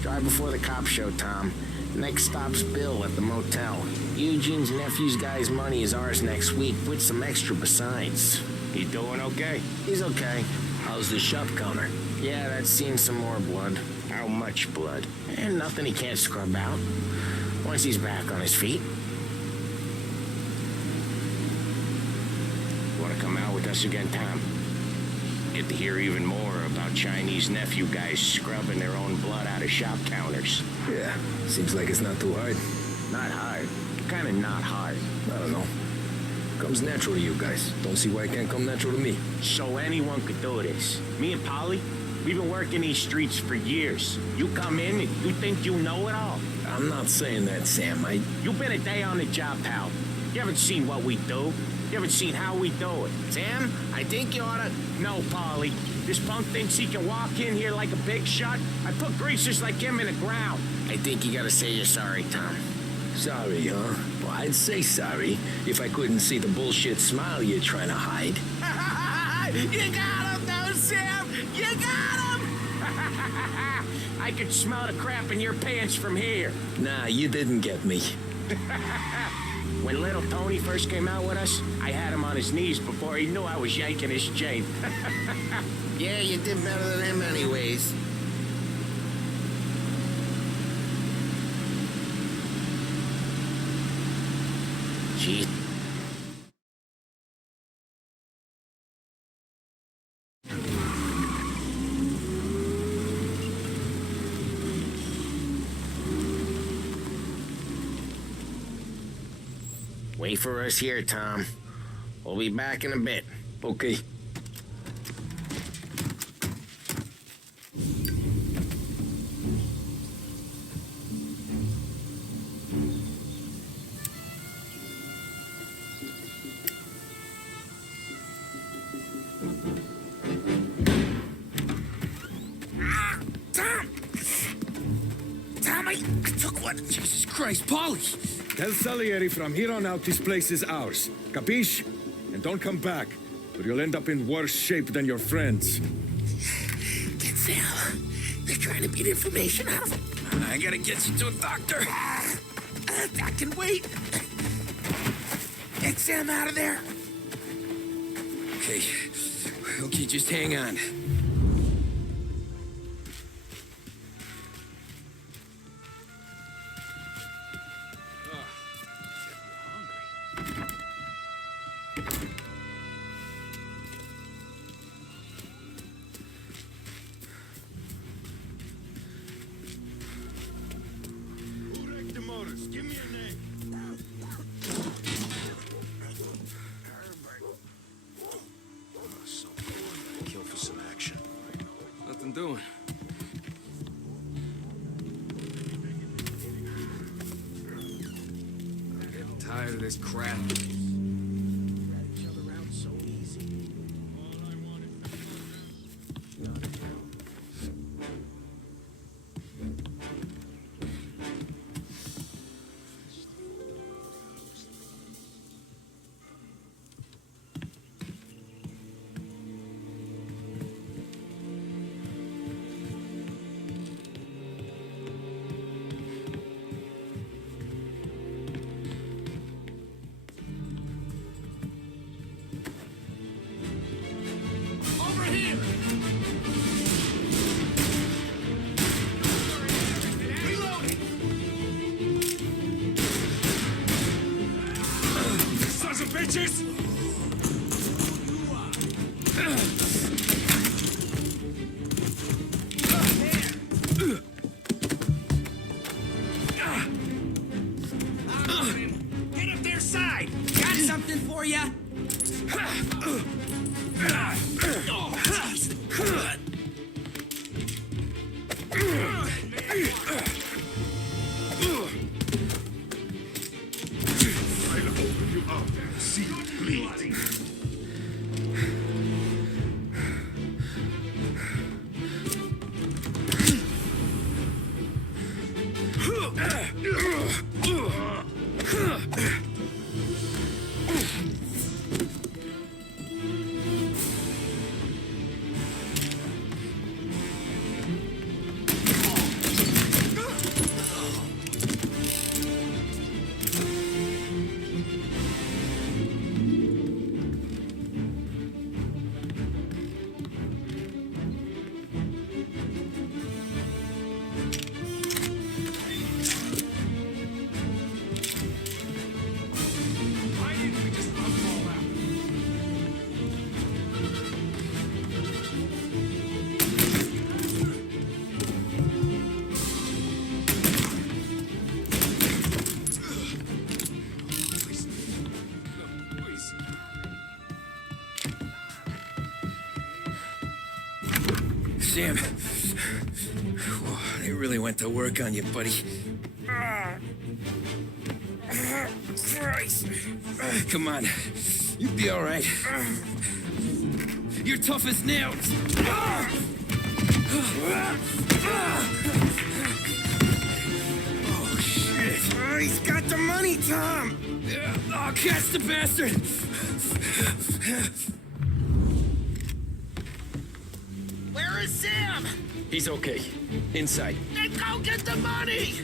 Drive before the cops show, Tom. Next stop's Bill at the motel. Eugene's nephew's guy's money is ours next week, with some extra besides. He doing okay? He's okay. How's the shop counter? Yeah, that's seen some more blood. How much blood? And nothing he can't scrub out. Once he's back on his feet. Want to come out with us again, Tom? Get to hear even more about Chinese nephew guys scrubbing their own blood out of shop counters. Yeah, seems like it's not too hard. Not hard. Kind of not hard. I don't know. Comes natural to you guys. Don't see why it can't come natural to me. So anyone could do this. Me and Polly, we've been working these streets for years. You come in and you think you know it all. I'm not saying that, Sam. You've been a day on the job, pal. You haven't seen what we do. You haven't seen how we do it. Sam, I think you oughta... No, Polly. This punk thinks he can walk in here like a big shot. I put greasers like him in the ground. I think you gotta say you're sorry, Tom. Sorry, huh? Well, I'd say sorry if I couldn't see the bullshit smile you're trying to hide. You got him, though, Sam! You got him! I could smell the crap in your pants from here. Nah, you didn't get me. When little Tony first came out with us, I had him on his knees before he knew I was yanking his chain. Yeah, you did better than him anyways. Gee. Wait for us here, Tom. We'll be back in a bit. Okay. Tom, I took one. Jesus Christ, Polly! Tell Salieri from here on out this place is ours. Capiche? And don't come back, or you'll end up in worse shape than your friends. Get Sal. They're trying to beat information out of him. I gotta get you to a doctor. I can wait. Get Sam out of there. Okay. Okay, just hang on. Give me your name. Kill for some action. Nothing doing. I'm getting tired of this crap. Bitches! Get up their side! Got something for ya! Oh, jeez. I'll open you up. See you bleed. Sam. Whoa, they really went to work on you, buddy. Christ. Come on. You'll be all right. You're tough as nails. Oh, shit. He's got the money, Tom. Oh, catch the bastard. Where is Sam? He's okay. Inside. Then go get the money!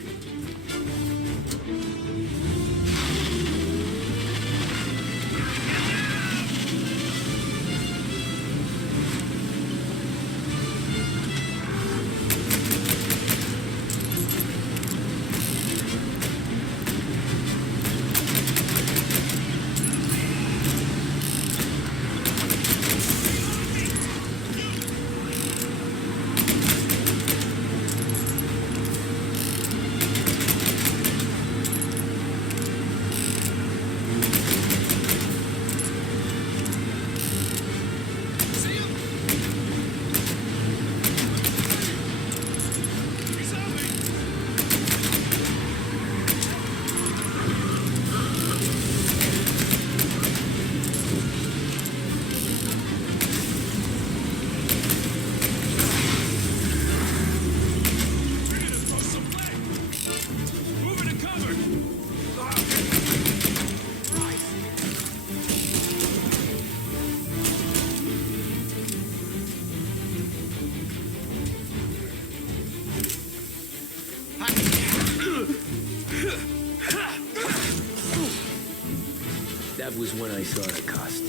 That was when I saw the cost.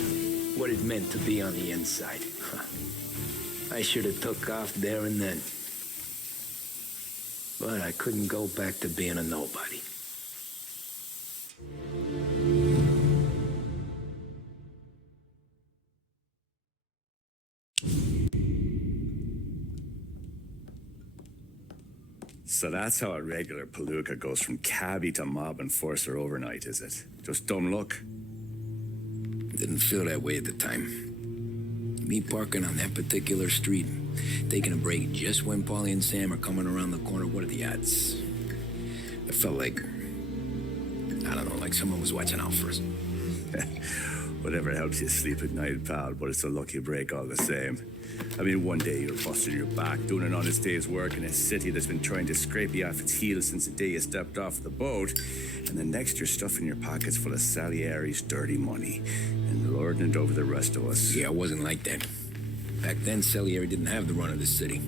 What it meant to be on the inside. I should have took off there and then. But I couldn't go back to being a nobody. So that's how a regular palooka goes from cabbie to mob enforcer overnight, is it? Just dumb luck? Didn't feel that way at the time. Me parking on that particular street, taking a break just when Paulie and Sam are coming around the corner, what are the odds? It felt like, I don't know, like someone was watching out for us. Whatever helps you sleep at night, pal, but it's a lucky break all the same. I mean, one day you're busting your back, doing an honest day's work in a city that's been trying to scrape you off its heels since the day you stepped off the boat, and the next you're stuffing your pockets full of Salieri's dirty money and lording it over the rest of us. Yeah, it wasn't like that. Back then, Salieri didn't have the run of the city.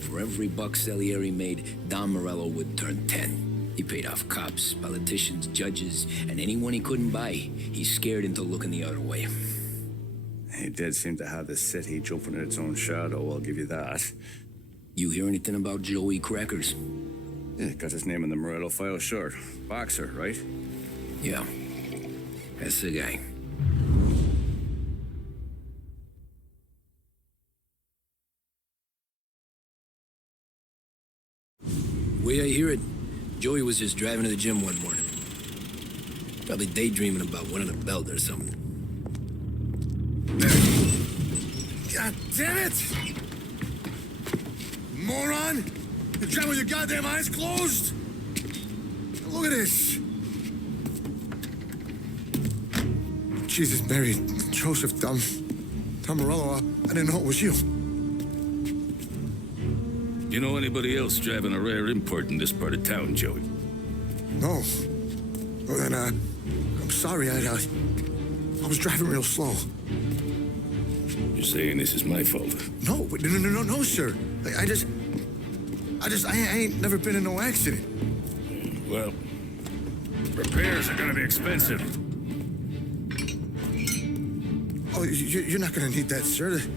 For every buck Salieri made, Don Morello would turn 10. He paid off cops, politicians, judges, and anyone he couldn't buy, he scared into looking the other way. He did seem to have the city jumping in its own shadow, I'll give you that. You hear anything about Joey Crackers? Yeah, got his name in the Morello file, sure. Boxer, right? Yeah, that's the guy. Way I hear it, Joey was just driving to the gym one morning. Probably daydreaming about winning a belt or something. God damn it! Moron! You're driving with your goddamn eyes closed? Look at this. Jesus, Mary, Joseph, Tom Morello, I didn't know it was you. You know anybody else driving a rare import in this part of town, Joey? No. Well, then, I'm sorry, I was driving real slow. You're saying this is my fault? No, sir. I ain't never been in no accident. Well, repairs are gonna be expensive. Oh, you're not gonna need that, sir. The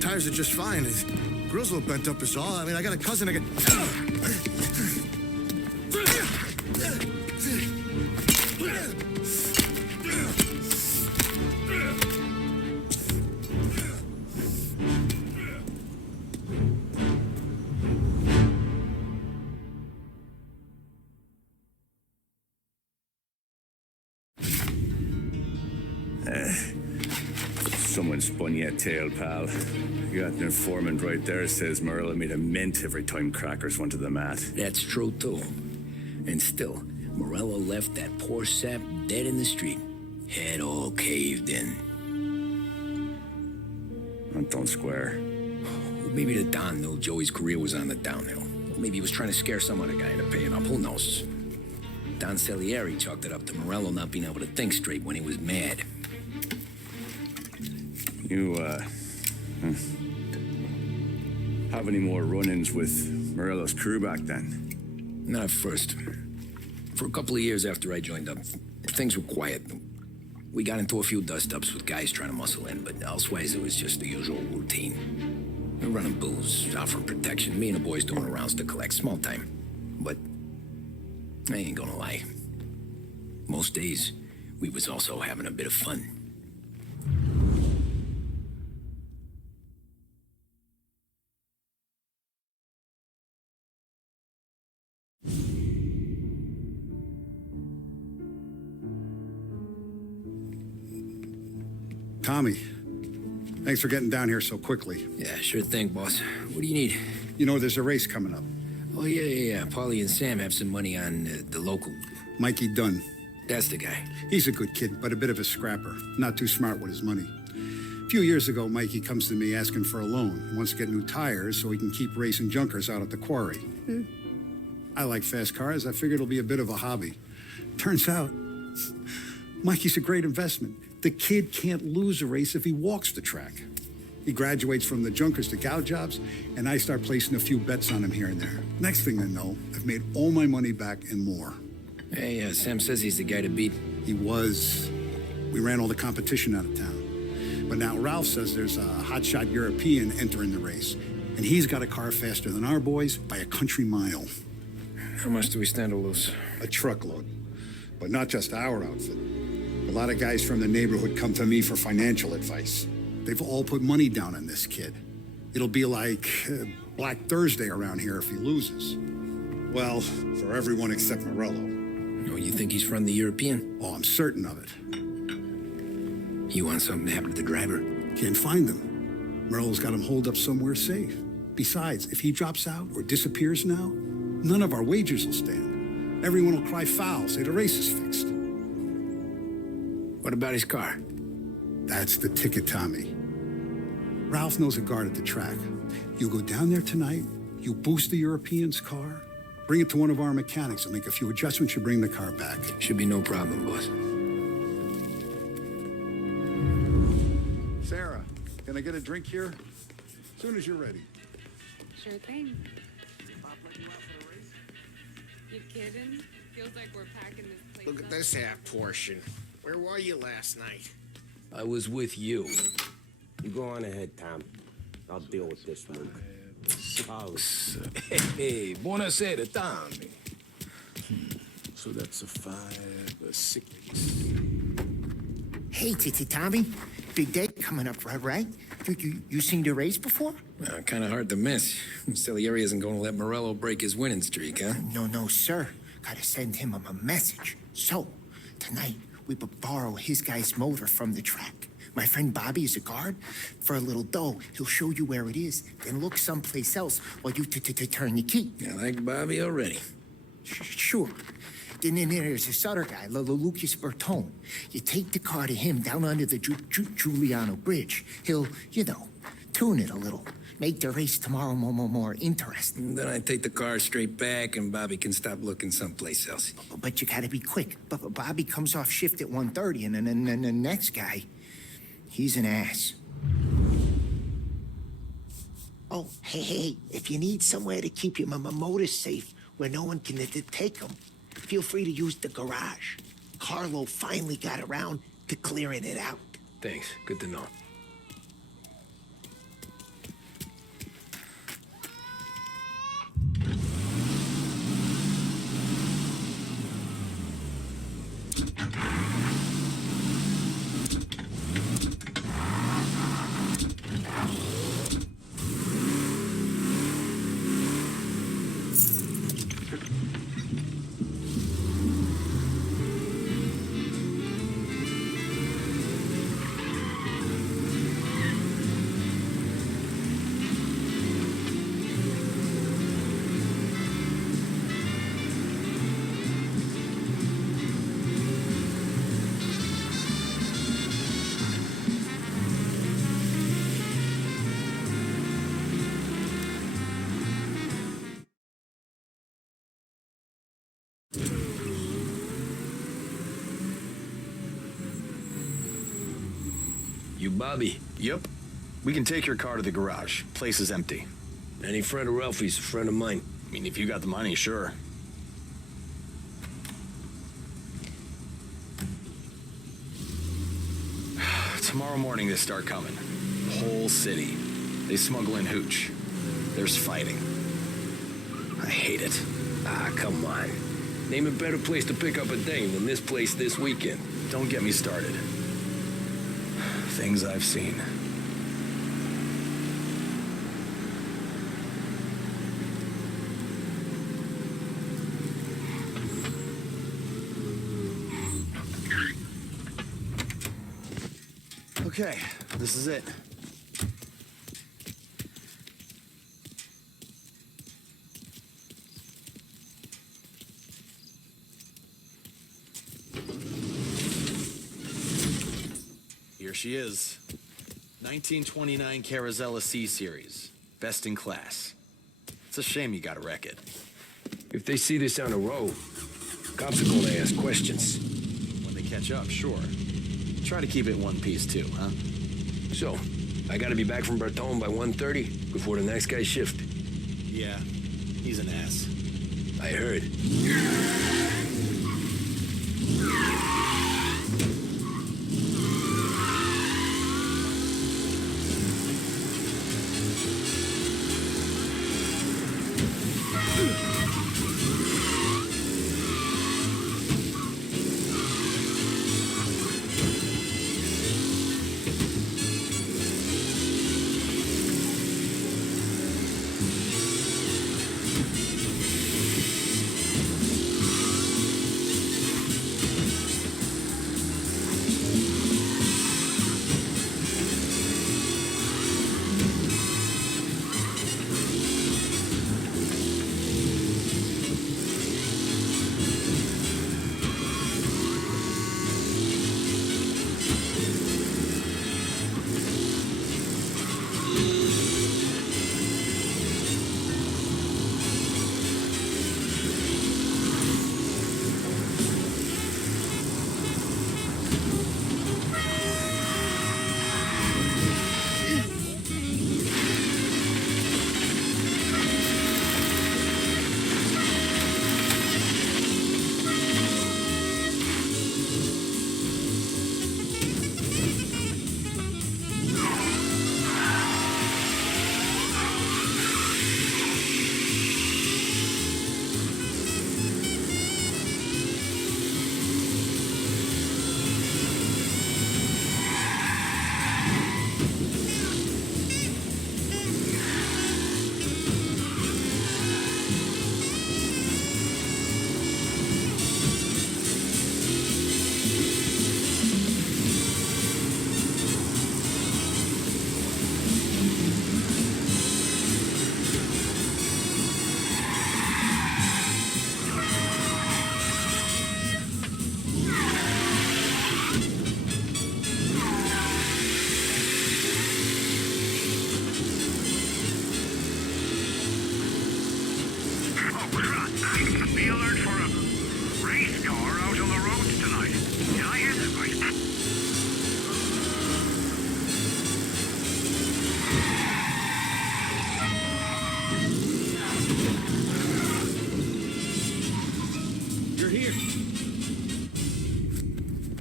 tires are just fine. The grill's a little bent up is all. I mean, I got a cousin I can... Someone spun you a tail, pal. You got an informant right there says Morello made a mint every time Crackers went to the mat. That's true, too. And still, Morello left that poor sap dead in the street. Head all caved in. That don't square. Maybe the Don knew Joey's career was on the downhill. Maybe he was trying to scare some other guy into paying up. Who knows? Don Salieri chalked it up to Morello not being able to think straight when he was mad. You, have any more run-ins with Morello's crew back then? Not at first. For a couple of years after I joined up, things were quiet. We got into a few dust-ups with guys trying to muscle in, but elsewise it was just the usual routine. We're running booze, offering protection, me and the boys doing rounds to collect, small time. But I ain't gonna lie. Most days, we was also having a bit of fun. Tommy, thanks for getting down here so quickly. Yeah, sure thing, boss. What do you need? You know, there's a race coming up. Oh, yeah. Paulie and Sam have some money on the local. Mikey Dunn. That's the guy. He's a good kid, but a bit of a scrapper. Not too smart with his money. A few years ago, Mikey comes to me asking for a loan. He wants to get new tires so he can keep racing junkers out at the quarry. I like fast cars. I figured it'll be a bit of a hobby. Turns out, Mikey's a great investment. The kid can't lose a race if he walks the track. He graduates from the junkers to cow jobs, and I start placing a few bets on him here and there. Next thing I know, I've made all my money back and more. Hey, Sam says he's the guy to beat. He was. We ran all the competition out of town. But now Ralph says there's a hotshot European entering the race, and he's got a car faster than our boys by a country mile. How much do we stand to lose? A truckload. But not just our outfit. A lot of guys from the neighborhood come to me for financial advice. They've all put money down on this kid. It'll be like Black Thursday around here if he loses. Well, for everyone except Morello. Oh, you think he's from the European? Oh, I'm certain of it. You want something to happen to the driver? Can't find him. Morello's got him holed up somewhere safe. Besides, if he drops out or disappears now, none of our wagers will stand. Everyone will cry foul, say the race is fixed. What about his car? That's the ticket, Tommy. Ralph knows a guard at the track. You go down there tonight, you boost the European's car, bring it to one of our mechanics and make a few adjustments, you bring the car back. Should be no problem, boss. Sarah, can I get a drink here? As soon as you're ready. Sure thing. You kidding? Feels like we're packing this place Look at this half portion. Where were you last night? I was with you. You go on ahead, Tom. I'll deal with this, Luke. Hey, buonasera, Tommy. So that's a 5, a 6. Hey, Tommy. Big day coming up, right? You seen the race before? Kind of hard to miss. Salieri isn't going to let Morello break his winning streak, huh? No, sir. Gotta send him a message. So, tonight, we borrow his guy's motor from the track. My friend Bobby is a guard. For a little dough, he'll show you where it is, then look someplace else while you turn the key. I like Bobby already. Sure. Then there's this other guy, Lucas Bertone. You take the car to him down under the Giuliano Bridge. He'll, tune it a little. Make the race tomorrow more interesting. Then I take the car straight back and Bobby can stop looking someplace else. But you gotta be quick. But Bobby comes off shift at 1:30, and then the next guy, he's an ass. Oh, hey, if you need somewhere to keep your motor safe where no one can take them, feel free to use the garage. Carlo finally got around to clearing it out. Thanks. Good to know. You Bobby? Yep. We can take your car to the garage. Place is empty. Any friend of Ralphie's a friend of mine. I mean, if you got the money, sure. Tomorrow morning they start coming. Whole city. They smuggle in hooch. There's fighting. I hate it. Ah, come on. Name a better place to pick up a dame than this place this weekend. Don't get me started. Things I've seen. Okay, this is it. Here she is. 1929 Carazella C Series. Best in class. It's a shame you gotta wreck it. If they see this on the road, cops are gonna ask questions. When they catch up, sure. Try to keep it in one piece too, huh? So, I gotta be back from Bertone by 1:30 before the next guy's shift. Yeah, he's an ass. I heard.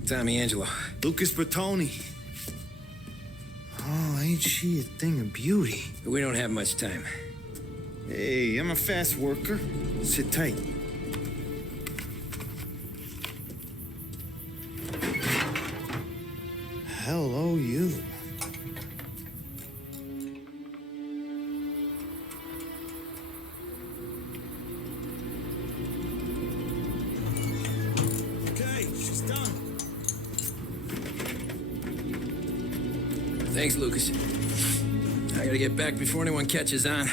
Tommy Angelo. Lucas Bertoni. Oh, ain't she a thing of beauty? We don't have much time. Hey, I'm a fast worker. Sit tight. Hello, you. Okay, she's done. Thanks, Lucas. I gotta get back before anyone catches on.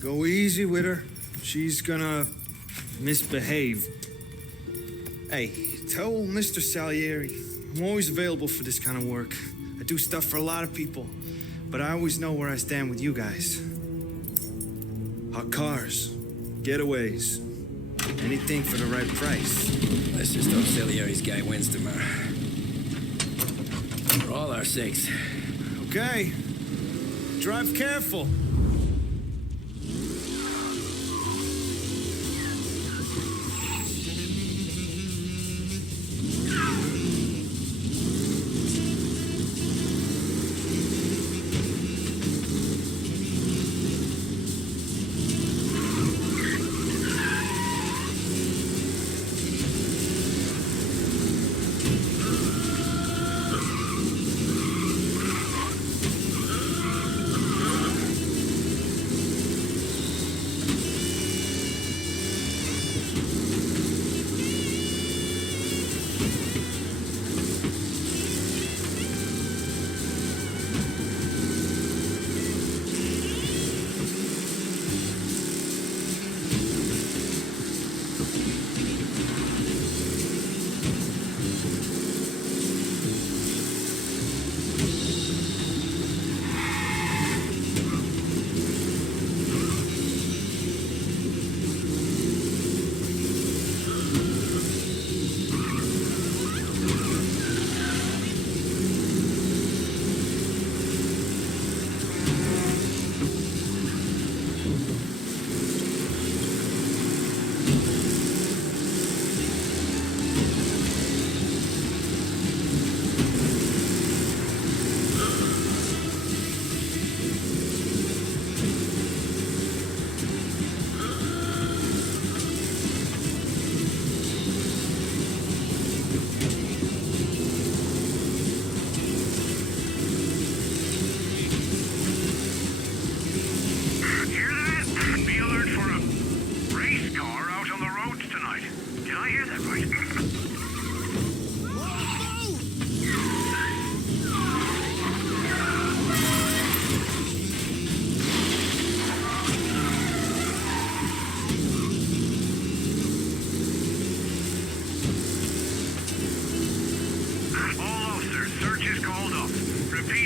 Go easy with her. She's gonna misbehave. Hey, tell Mr. Salieri I'm always available for this kind of work. I do stuff for a lot of people, but I always know where I stand with you guys. Hot cars, getaways, anything for the right price. Let's just hope Salieri's guy wins tomorrow. For all our sakes. Okay. Drive careful.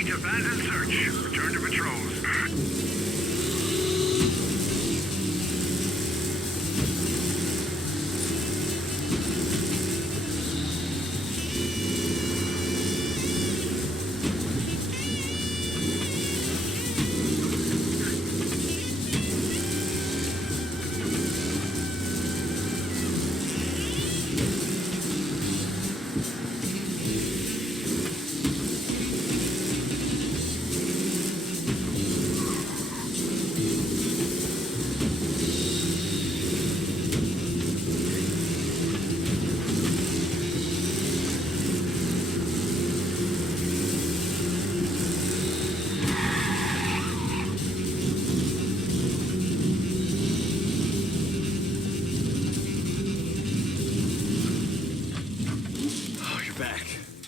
Abandoned search. Return to patrols.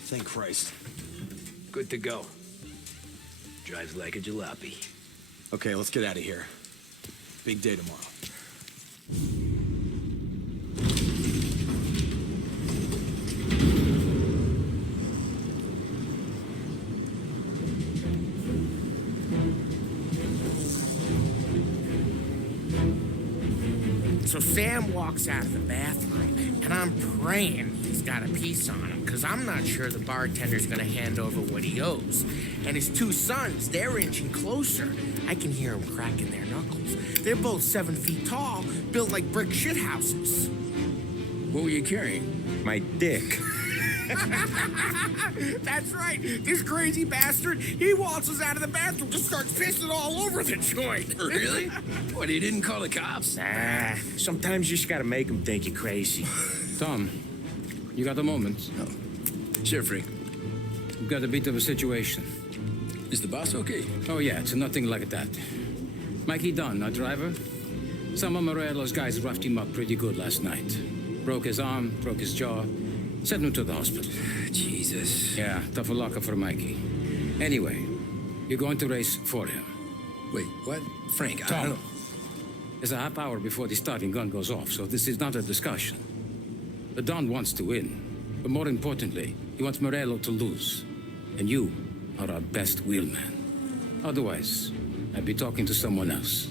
Thank Christ. Good to go. Drives like a jalopy. Okay, let's get out of here. Big day tomorrow. So Sam walks out of the bathroom, and I'm praying he's got a piece on him, because I'm not sure the bartender's going to hand over what he owes. And his two sons, they're inching closer. I can hear them cracking their knuckles. They're both 7 feet tall, built like brick shithouses. What were you carrying? My dick. That's right. This crazy bastard, he waltzes out of the bathroom, just starts pissing all over the joint. Really? What, he didn't call the cops? Nah, sometimes you just gotta make him think you're crazy. Tom, you got a moment? Sure, Frank. We've got a bit of a situation. Is the boss okay? Oh, yeah, it's nothing like that. Mikey Dunn, our driver. Some of Morello's guys roughed him up pretty good last night. Broke his arm, broke his jaw, sent him to the hospital. Jesus. Yeah, tough luck for Mikey. Anyway, you're going to race for him. Wait, what? Frank, I Tom, don't know. it's a half hour before the starting gun goes off, so this is not a discussion. The Don wants to win, but more importantly, he wants Morello to lose. And you are our best wheelman. Otherwise, I'd be talking to someone else.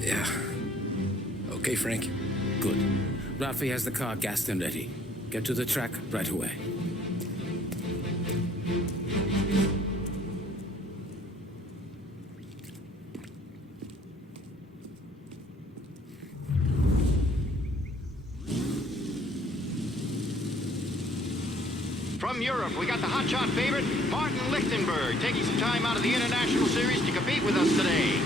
Yeah. Okay, Frank. Good. Rafi has the car gassed and ready. Get to the track right away. From Europe, we got the hotshot favorite, Martin Lichtenberg, taking some time out of the International Series to compete with us today.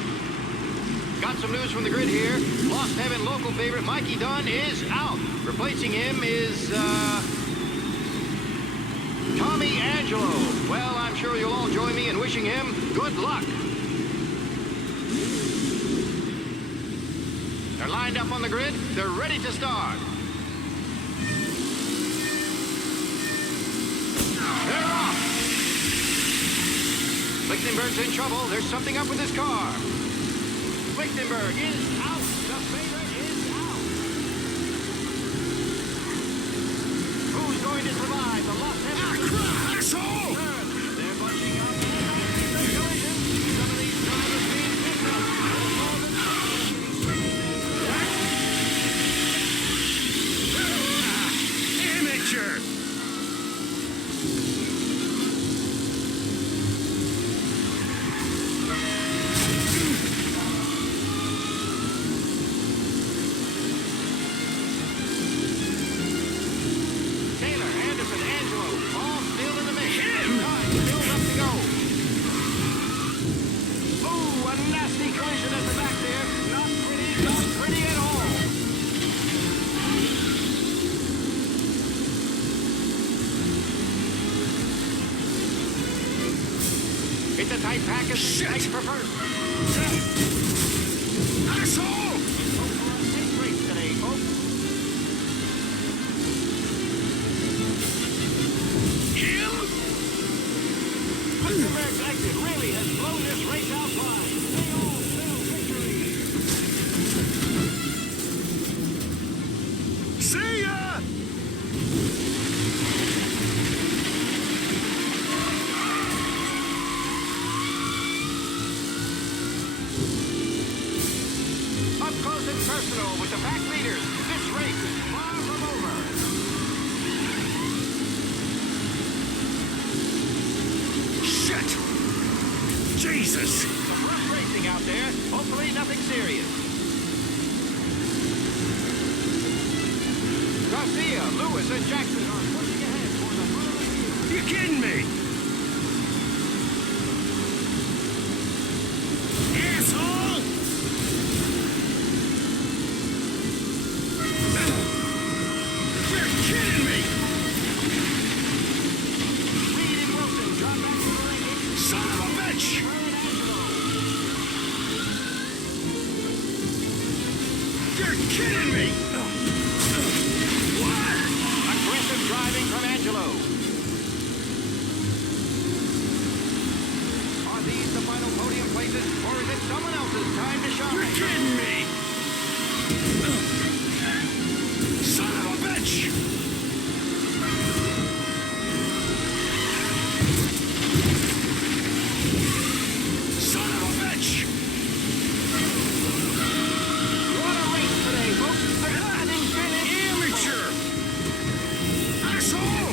Got some news from the grid here. Lost Heaven local favorite Mikey Dunn is out. Replacing him is, Tommy Angelo. Well, I'm sure you'll all join me in wishing him good luck. They're lined up on the grid. They're ready to start. They're off. Lichtenberg's in trouble. There's something up with his car. Lichtenberg is out. The favorite is out. Who's going to survive the lost heaven? Crap, asshole! They're bunching up. Some of these drivers being picked up. Amateur! It's a tight package. Shit! Tight for first. Asshole! Hope for a safe race today, folks. Him? Lichtenberg's exit really has blown this race out wide. They all spell victory. See ya! Up close and personal with the pack leaders. This race is far from over. Shit! Jesus! Some rough racing out there. Hopefully nothing serious. Garcia, Lewis, and Jackson are pushing ahead for the front of the field. You kidding me? Asshole! You're kidding me! Reed and Wilson drop back to the ring. Son of a bitch! You're kidding me! What? Aggressive driving from Angelo. Are these the final podium places, or is it someone else's time to shine? You're kidding me! Son of a bitch! Son of a bitch! What a race today, folks. The nothing finished. Amateur! Asshole!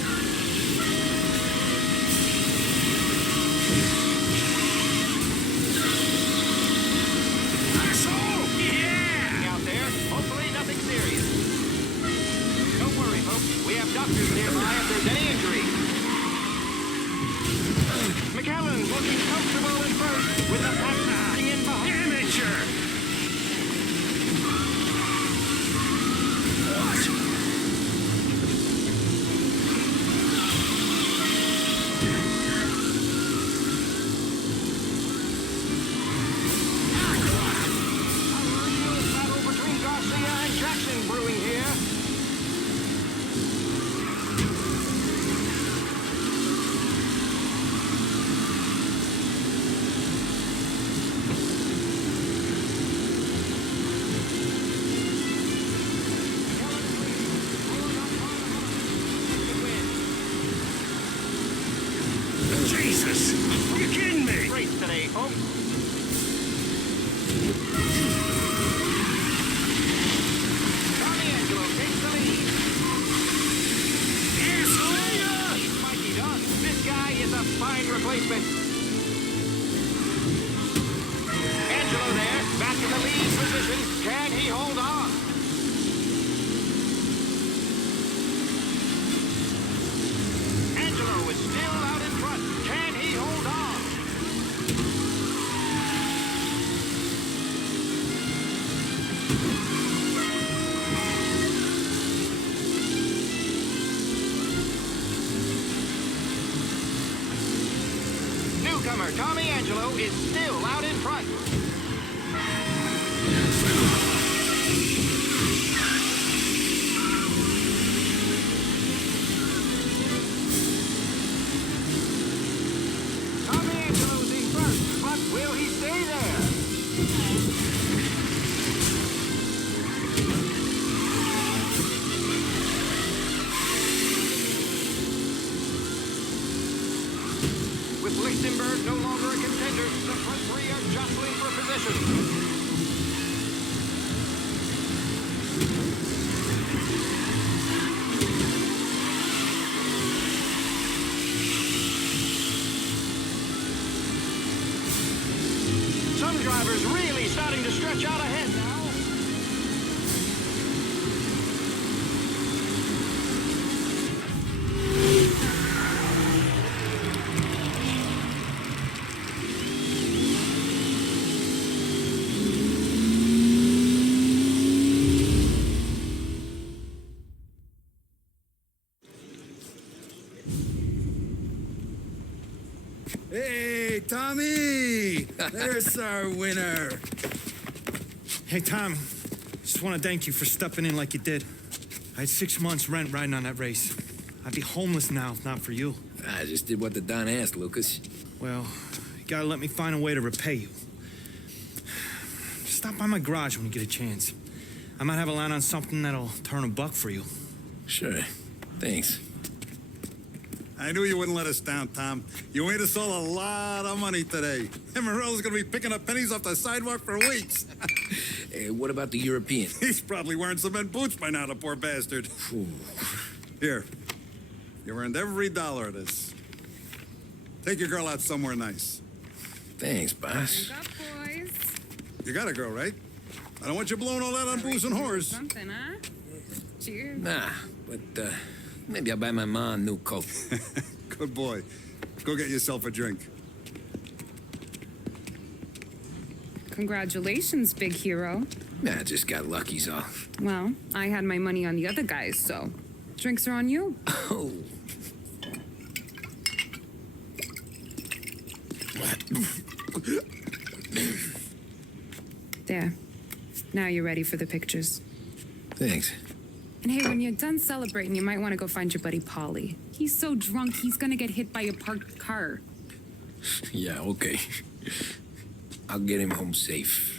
Newcomer Tommy Angelo is still out in front. Tommy Angelo's in first, but will he stay there? With Lichtenberg no longer a contender, the front three are jostling for position. Some drivers really starting to stretch out ahead now. Hey, Tommy! There's our winner. Hey, Tom. Just want to thank you for stepping in like you did. I had 6 months rent riding on that race. I'd be homeless now if not for you. I just did what the Don asked, Lucas. Well, you gotta let me find a way to repay you. Stop by my garage when you get a chance. I might have a line on something that'll turn $1 for you. Sure. Thanks. I knew you wouldn't let us down, Tom. You made us all a lot of money today. And Morello's gonna be picking up pennies off the sidewalk for weeks. Hey, what about the European? He's probably wearing cement boots by now, the poor bastard. Here. You earned every dollar of this. Take your girl out somewhere nice. Thanks, boss. What's up, boys? You got a girl, right? I don't want you blowing all that on booze and whores. Something, huh? Cheers. Nah, but maybe I'll buy my mom a new coat. Good boy. Go get yourself a drink. Congratulations, big hero. Nah, I just got lucky's all. Well, I had my money on the other guys, so drinks are on you. Oh. There. Now you're ready for the pictures. Thanks. And hey, when you're done celebrating, you might want to go find your buddy Paulie. He's so drunk, he's gonna get hit by a parked car. Yeah, okay. I'll get him home safe.